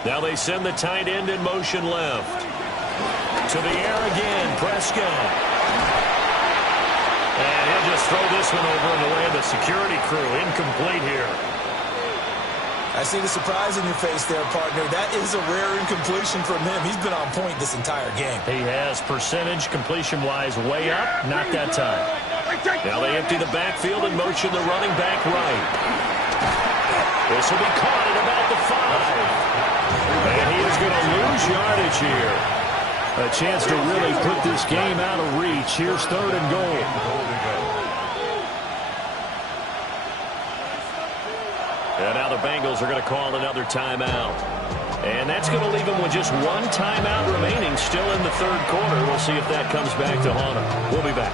Now they send the tight end in motion left. To the air again, Prescott. And he'll just throw this one over in the way of the security crew. Incomplete here. I see the surprise in your face there, partner. That is a rare incompletion from him. He's been on point this entire game. He has percentage completion-wise way up. Not that time. Now they empty the backfield and motion the running back right. This will be caught at about the 5. And he is going to lose yardage here. A chance to really put this game out of reach. Here's 3rd and goal. And now the Bengals are going to call another timeout. And that's going to leave them with just one timeout remaining still in the 3rd quarter. We'll see if that comes back to haunt them. We'll be back.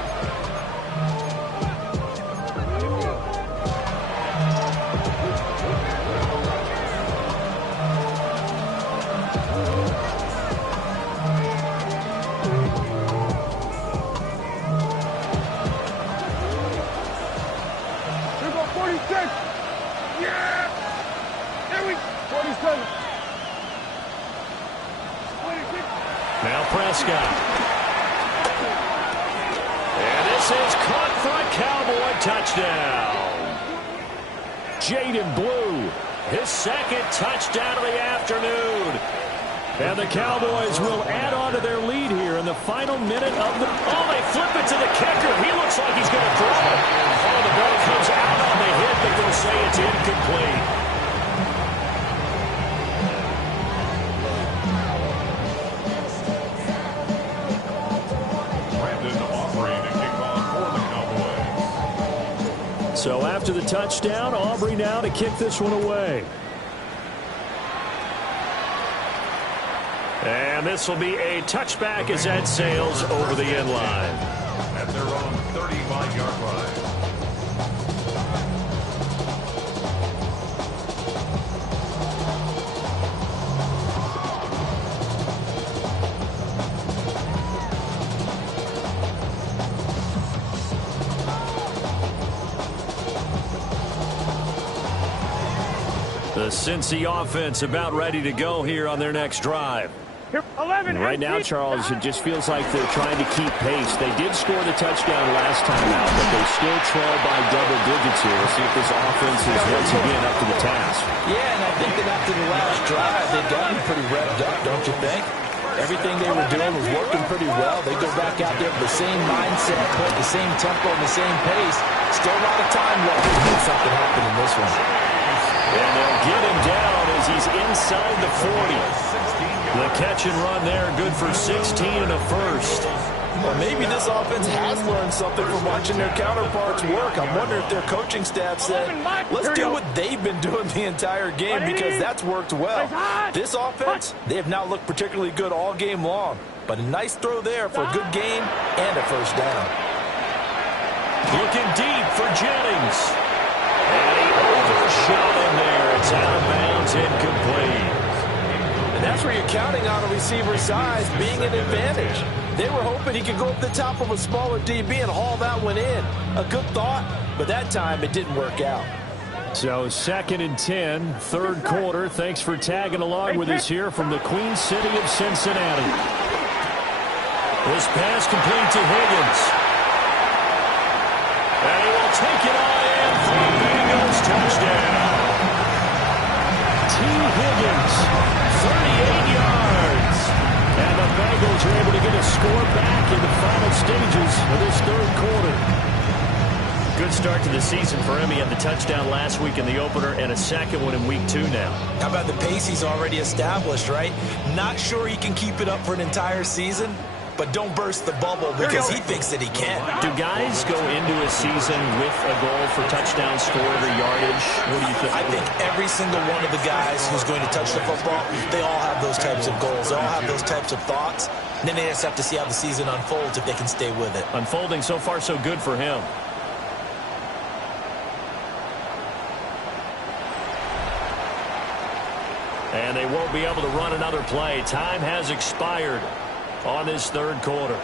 Now Prescott. And this is caught for a Cowboy touchdown. Jaden Blue, his 2nd touchdown of the afternoon. And the Cowboys will add on to their lead here in the final minute of the... Oh, they flip it to the kicker. He looks like he's going to throw it. Oh, the ball comes out on the hit, but they'll say it's incomplete. after the touchdown. Aubrey now to kick this one away. And this will be a touchback as that sails over the end line. At their own 35-yard line. The Cincy offense about ready to go here on their next drive. 11, right now, Charles, it just feels like they're trying to keep pace. They did score the touchdown last time out, but they still trail by double digits here. We'll see if this offense is once again up to the task. Yeah, and I think that after the last drive, they've gotten pretty revved up, don't you think? Everything they were doing was working pretty well. They go back out there with the same mindset, put the same tempo and the same pace. Still a lot of time left to make something happen in this one. And they'll get him down as he's inside the 40. The catch and run there, good for 16 and a first. Well, maybe this offense has learned something from watching their counterparts work. I'm wondering if their coaching staff said, let's do what they've been doing the entire game, because that's worked well. This offense, they have not looked particularly good all game long, but a nice throw there for a good gain and a first down. Looking deep for Jennings. And he overshot him there. It's out of bounds, incomplete. And that's where you're counting on a receiver's size being an advantage. They were hoping he could go up the top of a smaller DB and haul that one in. A good thought, but that time it didn't work out. So 2nd and 10, third quarter. Thanks for tagging along with us here from the Queen City of Cincinnati. This pass complete to Higgins. And he will take it on in for the Bengals touchdown. T. Higgins, 38 yards. And the Bengals are able to get a score back in the final stages of this third quarter. Good start to the season for him. He had the touchdown last week in the opener and a second one in week 2 now. How about the pace he's already established, right? Not sure he can keep it up for an entire season, but don't burst the bubble because he thinks that he can. Do guys go into a season with a goal for touchdown scored or yardage? What do you think? I think every single one of the guys who's going to touch the football, they all have those types of goals. They all have those types of thoughts. And then they just have to see how the season unfolds if they can stay with it. Unfolding so far so good for him. And they won't be able to run another play. Time has expired on this third quarter.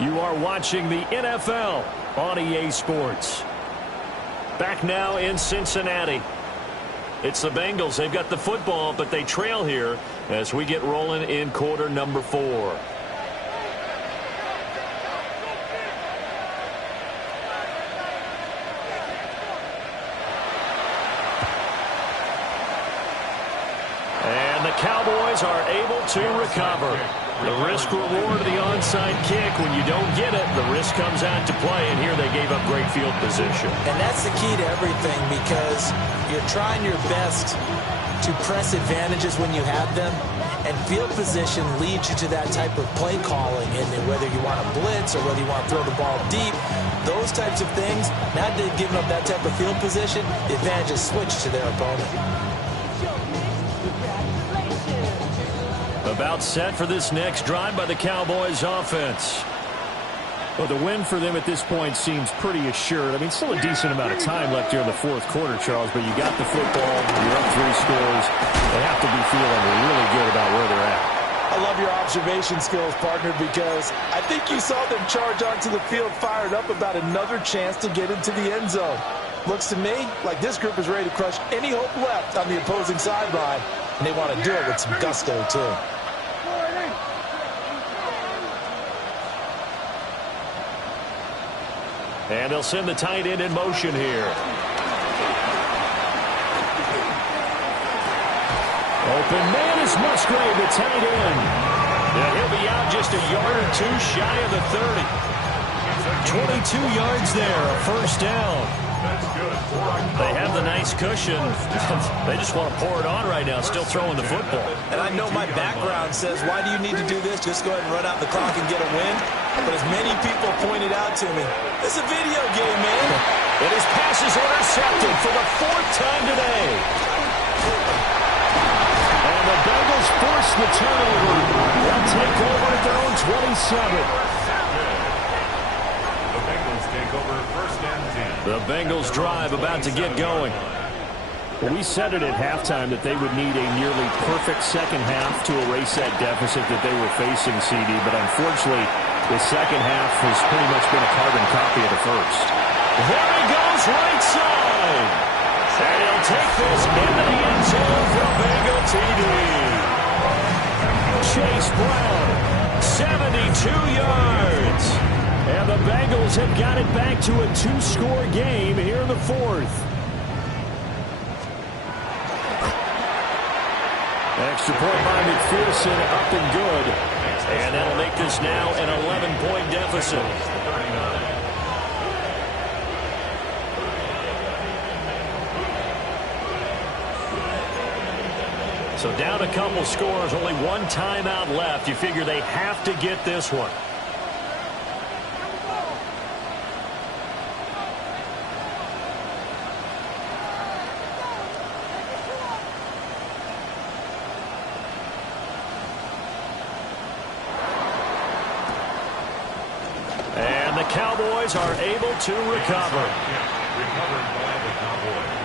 You are watching the NFL on EA Sports. Back now in Cincinnati. It's the Bengals. They've got the football, but they trail here as we get rolling in quarter number 4. And the Cowboys are able to recover. The risk-reward of the onside kick, when you don't get it, the risk comes out to play, and here they gave up great field position. And that's the key to everything, because you're trying your best to press advantages when you have them, and field position leads you to that type of play calling, and whether you want to blitz or whether you want to throw the ball deep, those types of things, now that they've given up that type of field position, the advantage is switched to their opponent. About set for this next drive by the Cowboys offense. Well, the win for them at this point seems pretty assured. I mean, still a decent amount of time left here in the fourth quarter, Charles, but you got the football, you're up 3 scores. They have to be feeling really good about where they're at. I love your observation skills, partner, because I think you saw them charge onto the field fired up about another chance to get into the end zone. Looks to me like this group is ready to crush any hope left on the opposing sideline, and they want to do it with some gusto, too. And they'll send the tight end in motion here. Open man is Musgrave, the tight end. And he'll be out just a yard or 2 shy of the 30. 22 yards there, a first down. That's good. They have the a nice cushion. They just want to pour it on right now, still throwing the football. And I know my background says, why do you need to do this? Just go ahead and run out the clock and get a win. But as many people pointed out to me, it's a video game, man. And his pass is intercepted for the 4th time today. And the Bengals force the turnover. They'll take over at their own 27. The Bengals take over 1st and 10. The Bengals drive about to get going. Well, we said it at halftime that they would need a nearly perfect second half to erase that deficit that they were facing, CD. But unfortunately, the second half has pretty much been a carbon copy of the first. There he goes, right side. And he'll take this into the end zone for a Bengal TD. Chase Brown, 72 yards. And the Bengals have got it back to a 2-score game here in the 4th. Extra point by McPherson, up and good. And that'll make this now an 11-point deficit. So down a couple scores, only one timeout left. You figure they have to get this one. And the Cowboys are able to recover. Recovered by the Cowboys.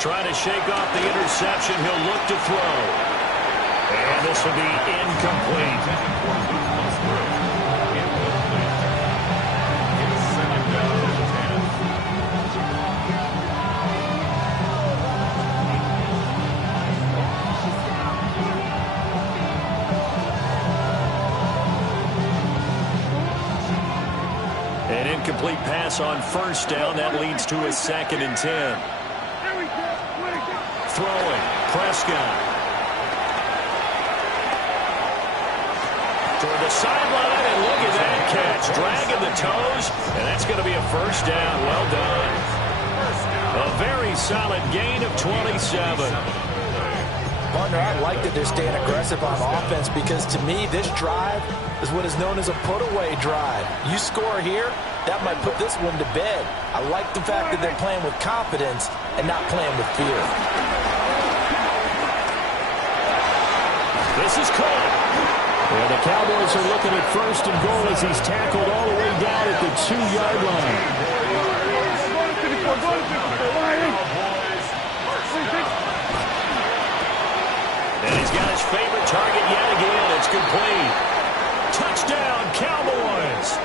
Trying to shake off the interception. He'll look to throw. And this will be incomplete. It's 2nd down and 10. An incomplete pass on 1st down. That leads to a 2nd and 10. Throwing, Prescott. Toward the sideline, and look at that catch. Dragging the toes, and that's going to be a 1st down. Well done. A very solid gain of 27. Partner, I like that they're staying aggressive on offense because to me, this drive is what is known as a put-away drive. You score here, that might put this one to bed. I like the fact that they're playing with confidence and not playing with fear. This is caught. And the Cowboys are looking at 1st and goal as he's tackled all the way down at the 2-yard line. And he's got his favorite target yet again. It's complete. Touchdown, Cowboys.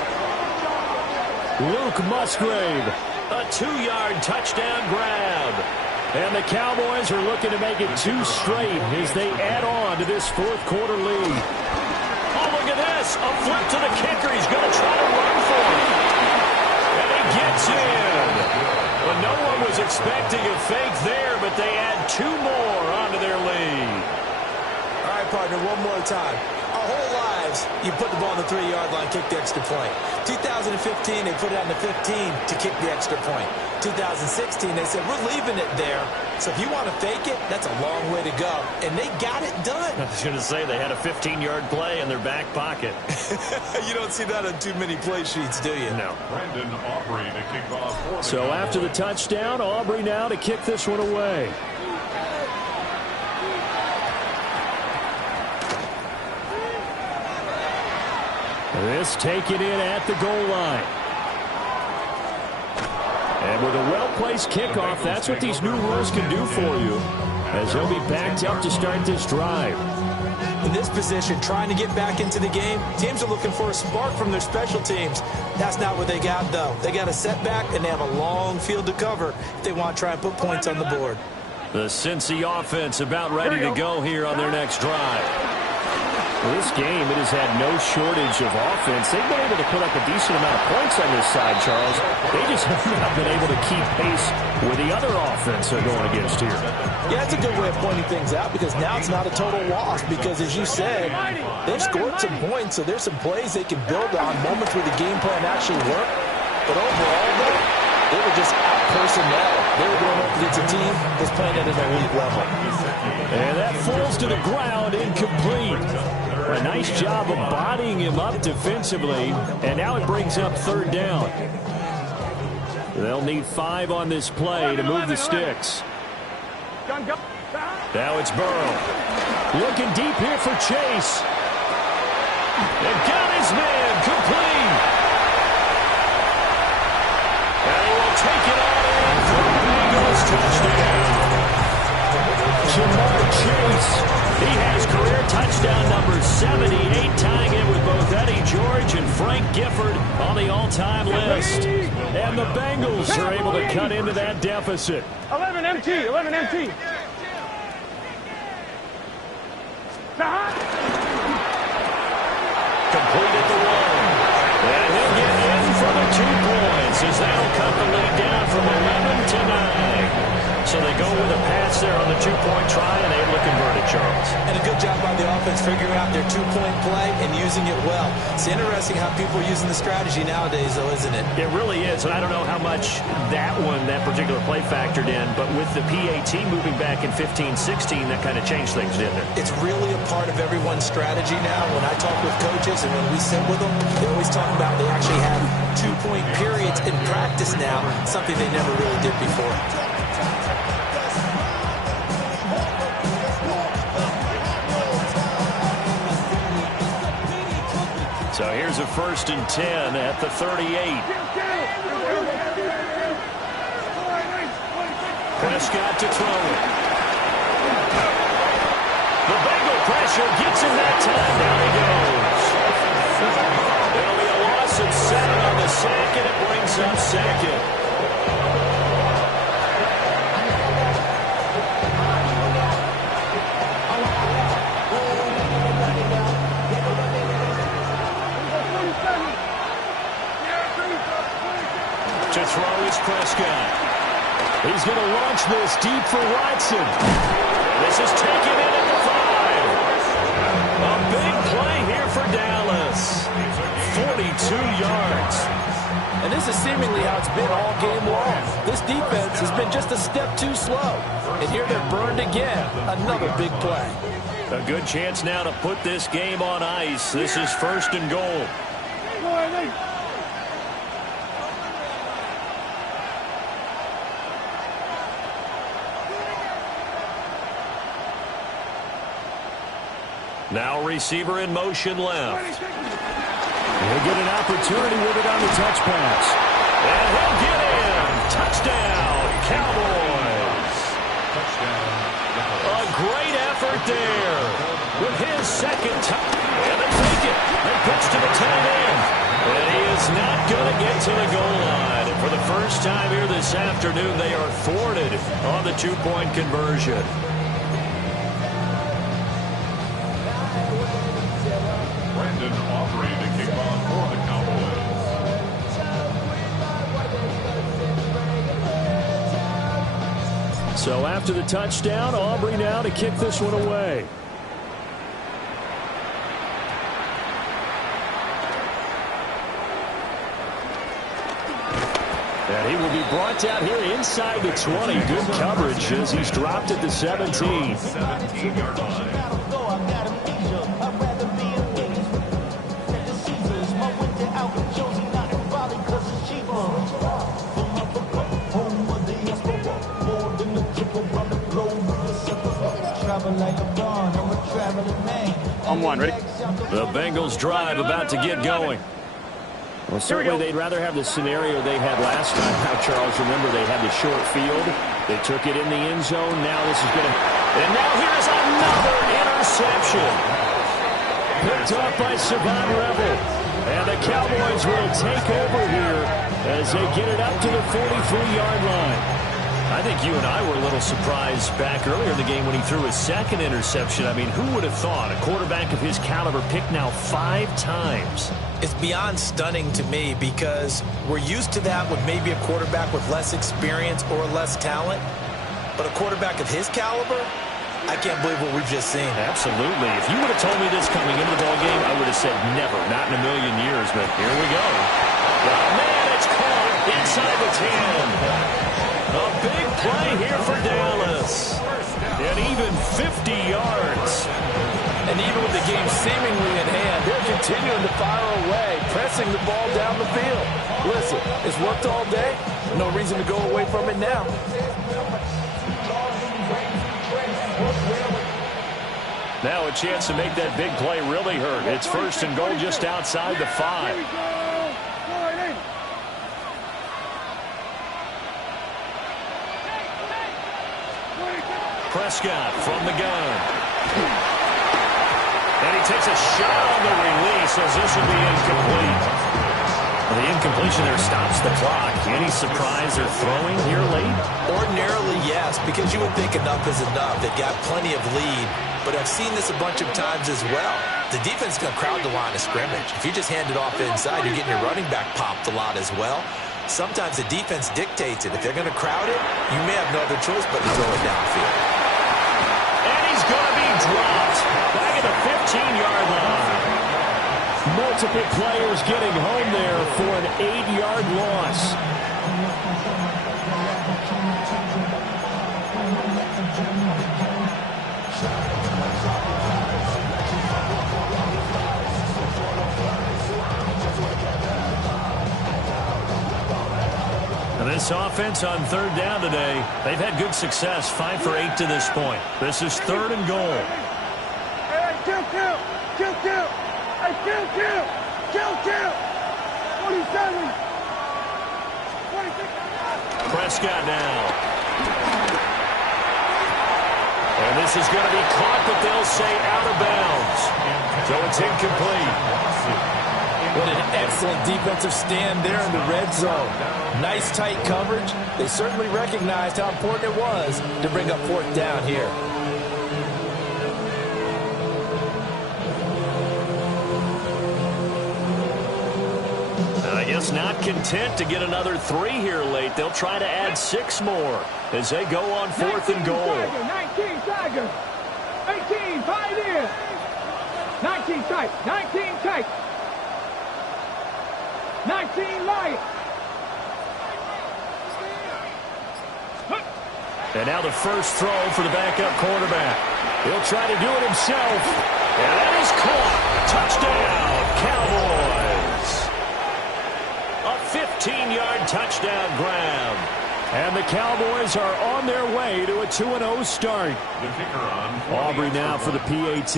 Luke Musgrave. A 2-yard touchdown grab. And the Cowboys are looking to make it 2 straight as they add on to this 4th quarter lead. Oh, look at this. A flip to the kicker. He's going to try to run for it. And he gets in. Well, no one was expecting a fake there, but they add 2 more onto their lead. All right, partner, one more time. Our whole lives, you put the ball on the 3-yard line, kick the extra point. 2015, they put it on the 15 to kick the extra point. 2016, they said, we're leaving it there. So if you want to fake it, that's a long way to go. And they got it done. I was going to say they had a 15-yard play in their back pocket. You don't see that on too many play sheets, do you? No. Brandon Aubrey to kick off. So after the touchdown, Aubrey now to kick this one away. This taken in at the goal line. And with a well-placed kickoff, that's what these new rules can do for you, as he'll be backed up to start this drive. In this position, trying to get back into the game, teams are looking for a spark from their special teams. That's not what they got, though. They got a setback, and they have a long field to cover if they want to try and put points on the board. The Cincy offense about ready to go here on their next drive. This game, it has had no shortage of offense. They've been able to put up a decent amount of points on this side, Charles. They just have not been able to keep pace with the other offense they're going against here. Yeah, that's a good way of pointing things out because now it's not a total loss because, as you said, they've scored some points, so there's some plays they can build on, moments where the game plan actually worked. But overall, though, they were just out-personnel. They were going up against a team that's playing at an elite level. And that falls to the ground, incomplete. A nice job of bodying him up defensively, and now it brings up third down. They'll need 5 on this play to move the sticks. Now it's Burrow. Looking deep here for Chase. And got his man, complete. And he will take it all in for the Bengals touchdown. Jamar Chase. He has career touchdown number 78, tying it with both Eddie George and Frank Gifford on the all-time list. And the Bengals are able to cut into that deficit. 11 MT, 11 MT. Completed the one. And he'll get in for the 2 points as that'll cut the lead down from 11 to 9. So they go with a pass there on the 2-point try and able to convert it, Charles. And a good job by the offense figuring out their 2-point play and using it well. It's interesting how people are using the strategy nowadays, though, isn't it? It really is, and I don't know how much that particular play factored in, but with the PAT moving back in 15-16, that kind of changed things, didn't it? It's really a part of everyone's strategy now. When I talk with coaches and when we sit with them, they always talk about they actually have 2-point periods in practice now, something they never really did before. So here's a 1st and 10 at the 38. Prescott to throw it. The Bengal pressure gets him that time. Down he goes. There'll be a loss of 7 on the sack, and it brings up 2nd. To throw is Prescott. He's going to launch this deep for Watson. This is taken in at the 5. A big play here for Dallas. 42 yards. And this is seemingly how it's been all game long. This defense has been just a step too slow. And here they're burned again. Another big play. A good chance now to put this game on ice. This is 1st and goal. Now receiver in motion left. He'll get an opportunity with it on the touch pass. And he'll get in. Touchdown, Cowboys. Touchdown. A great effort there with his 2nd touch. And they take it. They pitch to the tight end. And he is not going to get to the goal line. And for the first time here this afternoon, they are thwarted on the 2-point conversion. Brandon Aubrey to kick off for the Cowboys. So after the touchdown, Aubrey now to kick this one away. And he will be brought down here inside the 20. Good coverage as he's dropped at the 17. 17-yard line. I'm one, ready? The Bengals drive about to get going. Well, certainly they'd rather have the scenario they had last time. Now, Charles, remember they had the short field. They took it in the end zone. Now this is going to... And now here's another interception. Picked up by Savon Rebel. And the Cowboys will take over here as they get it up to the 43-yard line. I think you and I were a little surprised back earlier in the game when he threw his second interception. I mean, who would have thought a quarterback of his caliber picked now 5 times? It's beyond stunning to me because we're used to that with maybe a quarterback with less experience or less talent. But a quarterback of his caliber, I can't believe what we've just seen. Absolutely. If you would have told me this coming into the ballgame, I would have said never, not in a million years. But here we go. Oh, man, it's caught inside the 10. A big play here for Dallas. And even 50 yards. And even with the game seemingly in hand, they're continuing to fire away, pressing the ball down the field. Listen, it's worked all day. No reason to go away from it now. Now a chance to make that big play really hurt. It's 1st and goal just outside the 5. Prescott from the gun. And he takes a shot on the release as this will be incomplete. Well, the incompletion there stops the clock. Any surprise they're throwing here late? Ordinarily, yes, because you would think enough is enough. They've got plenty of lead, but I've seen this a bunch of times as well. The defense is going to crowd the line of scrimmage. If you just hand it off inside, you're getting your running back popped a lot as well. Sometimes the defense dictates it. If they're going to crowd it, you may have no other choice but to throw it downfield. And he's going to be dropped back at the 15-yard line. Multiple players getting home there for an 8-yard loss. This offense on 3rd down today, they've had good success, 5 for 8 to this point. This is 3rd and goal. Hey, kill. Hey, kill. 27. 26. Prescott now. And this is going to be caught, but they'll say out of bounds. So it's incomplete. What an excellent defensive stand there in the red zone. Nice tight coverage. They certainly recognized how important it was to bring up 4th down here. I guess not content to get another 3 here late. They'll try to add 6 more as they go on 4th and goal. 19 Tigers. 18 Pioneers. 19 tight. 19 tight. 19 Lions. And now the first throw for the backup quarterback. He'll try to do it himself. And that is caught. Touchdown, Cowboys. A 15-yard touchdown grab. And the Cowboys are on their way to a 2-0 start. The kicker on. Aubrey now for the PAT.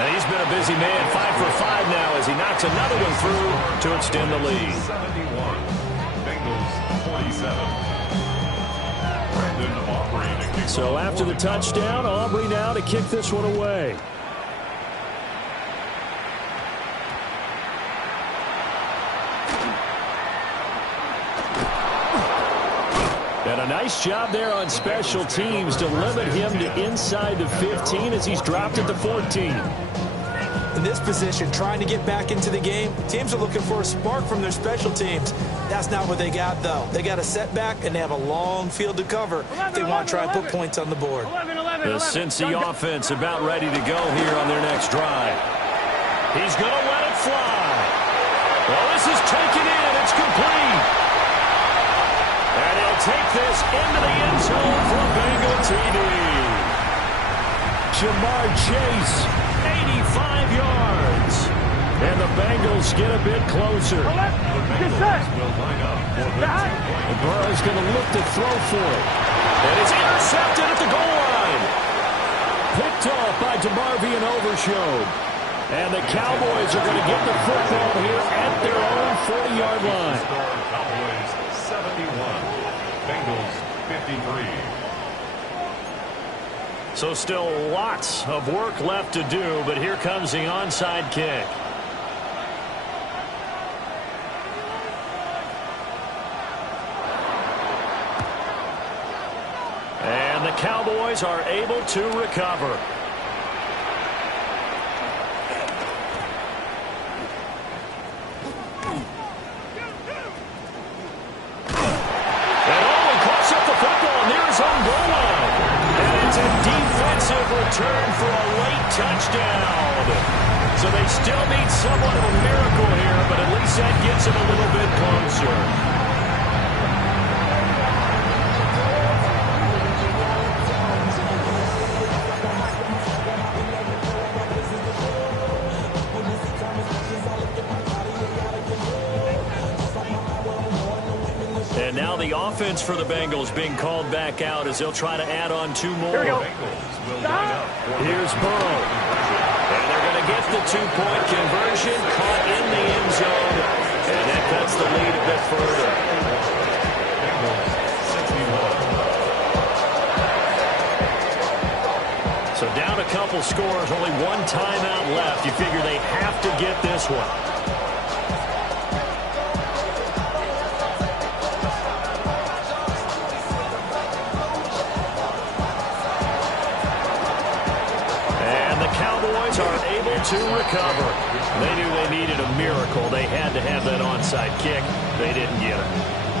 And he's been a busy man, 5 for 5 now as he knocks another one through to extend the lead. 71. Bengals 47. Brandon Aubrey to kick. So after the touchdown, Aubrey now to kick this one away. And a nice job there on special teams to limit him to inside the 15 as he's dropped at the 14. In this position, trying to get back into the game, teams are looking for a spark from their special teams. That's not what they got, though. They got a setback, and they have a long field to cover if they want to try and put points on the board. The Cincy offense about ready to go here on their next drive. He's going to let it fly. Well, this is taken in. It's complete. And he'll take this into the end zone for Bengal TD. Jamar Chase, 85 yards. And the Bengals get a bit closer. And Burrow's going to look to throw for it. And it's intercepted at the goal line. Picked off by DeMarvion Overshown. And the Cowboys are going to get the football here at their own 40-yard line. Cowboys 71. Bengals 53. So still lots of work left to do, but here comes the onside kick. Cowboys are able to recover. Return for a late touchdown. So they still need somewhat of a miracle here, but at least that gets them a little bit closer. And now the offense for the Bengals being called back out as they'll try to add on 2 more. Here we go. Here's Burrow. And they're going to get the 2-point conversion, caught in the end zone, and that cuts the lead a bit further. So down a couple scores, only 1 timeout left. You figure they have to get this one. Are able to recover. They knew they needed a miracle. They had to have that onside kick. They didn't get it.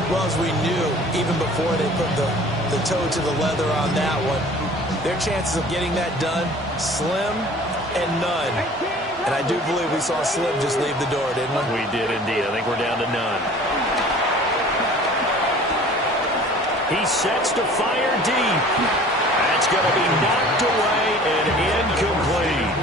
Well, as we knew, even before they put the toe to the leather on that one, their chances of getting that done, slim and none. And I do believe we saw Slim just leave the door, didn't we? We did indeed. I think we're down to none. He sets to fire deep. That's going to be knocked away and incomplete.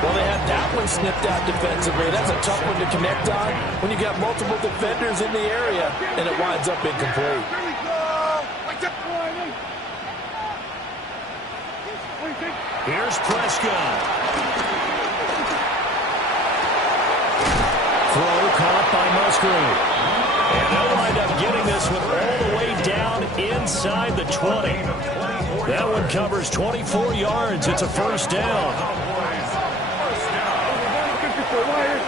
Well, they had that one snipped out defensively. That's a tough one to connect on when you got multiple defenders in the area, and it winds up incomplete. Here we go. Here's Prescott. Throw caught by Musgrave. And they'll wind up getting this one all the way down inside the 20. That one covers 24 yards. It's a first down. 24-yard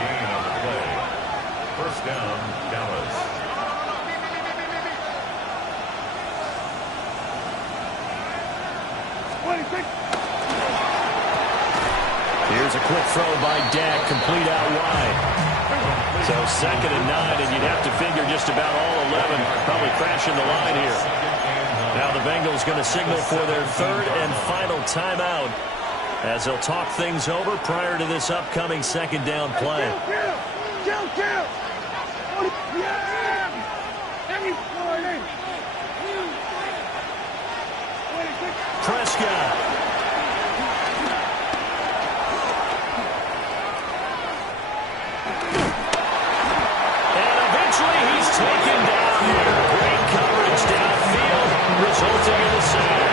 gain on the play. First down, Dallas. Here's a quick throw by Dak, complete out wide. So 2nd and 9, and you'd have to figure just about all 11 probably crashing the line here. Now the Bengals going to signal for their 3rd and final timeout as they'll talk things over prior to this upcoming 2nd down play. Prescott. And eventually he's taken down here. Great coverage downfield, resulting in a sack.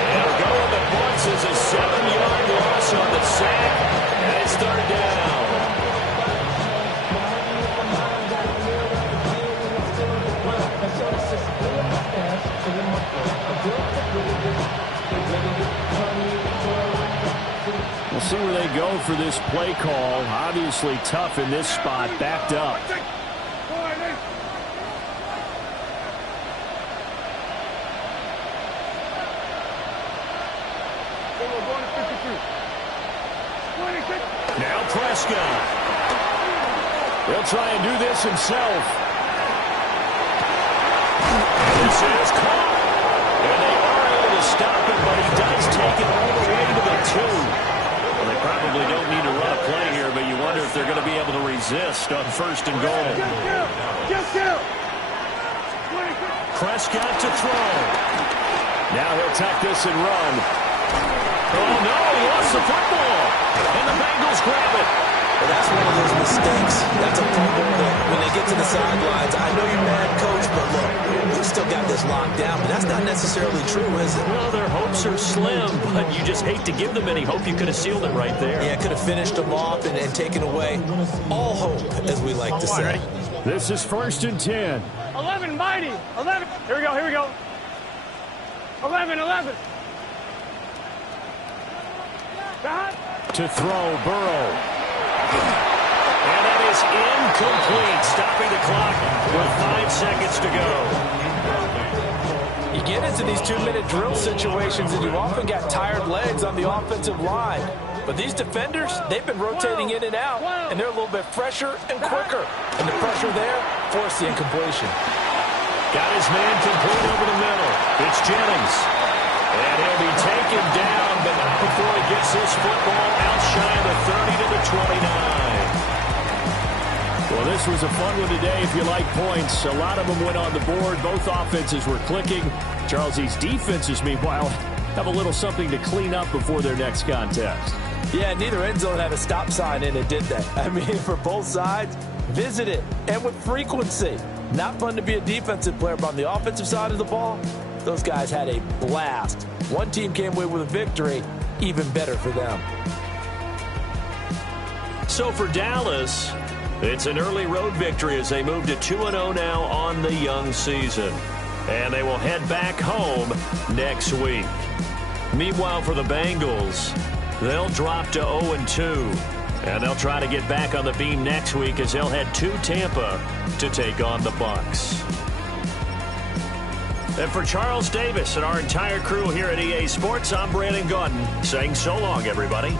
And going to Bunts is a 7-yard loss on the sack, and it's 3rd down. We'll see where they go for this play call. Obviously tough in this spot, backed up. Now Prescott. He'll try and do this himself. This is caught. And they are able to stop him, but he does take it all the way to the 2. Well, they probably don't need to run a play here, but you wonder if they're going to be able to resist on 1st and goal. Prescott to throw. Now he'll tack this and run. Oh, no, he lost the football. And the Bengals grab it. Well, that's one of those mistakes. That's a fumble that when they get to the sidelines, I know you're mad, Coach, but look, we've still got this locked down. But that's not necessarily true, is it? Well, their hopes are slim, but you just hate to give them any hope. You could have sealed it right there. Yeah, could have finished them off and taken away all hope, as we like to say. This is 1st and 10. 11, mighty. 11. Here we go, here we go. 11. To throw, Burrow. And that is incomplete, stopping the clock with 5 seconds to go. You get into these 2-minute drill situations, and you often got tired legs on the offensive line. But these defenders, they've been rotating in and out, and they're a little bit fresher and quicker. And the pressure there forced the incompletion. Got his man complete over the middle. It's Jennings. And he'll be taken down, but not before he gets this football out shy of the 30 to the 29. Well, this was a fun one today if you like points. A lot of them went on the board. Both offenses were clicking. Charles, these defenses, meanwhile, have a little something to clean up before their next contest. Yeah, neither end zone had a stop sign in it, did they? I mean, for both sides, visit it, and with frequency. Not fun to be a defensive player, but on the offensive side of the ball, those guys had a blast. One team came away with a victory, even better for them. So for Dallas, it's an early road victory as they move to 2-0 now on the young season. And they will head back home next week. Meanwhile, for the Bengals, they'll drop to 0-2. And they'll try to get back on the beam next week as they'll head to Tampa to take on the Bucs. And for Charles Davis and our entire crew here at EA Sports, I'm Brandon Gaudin saying so long, everybody.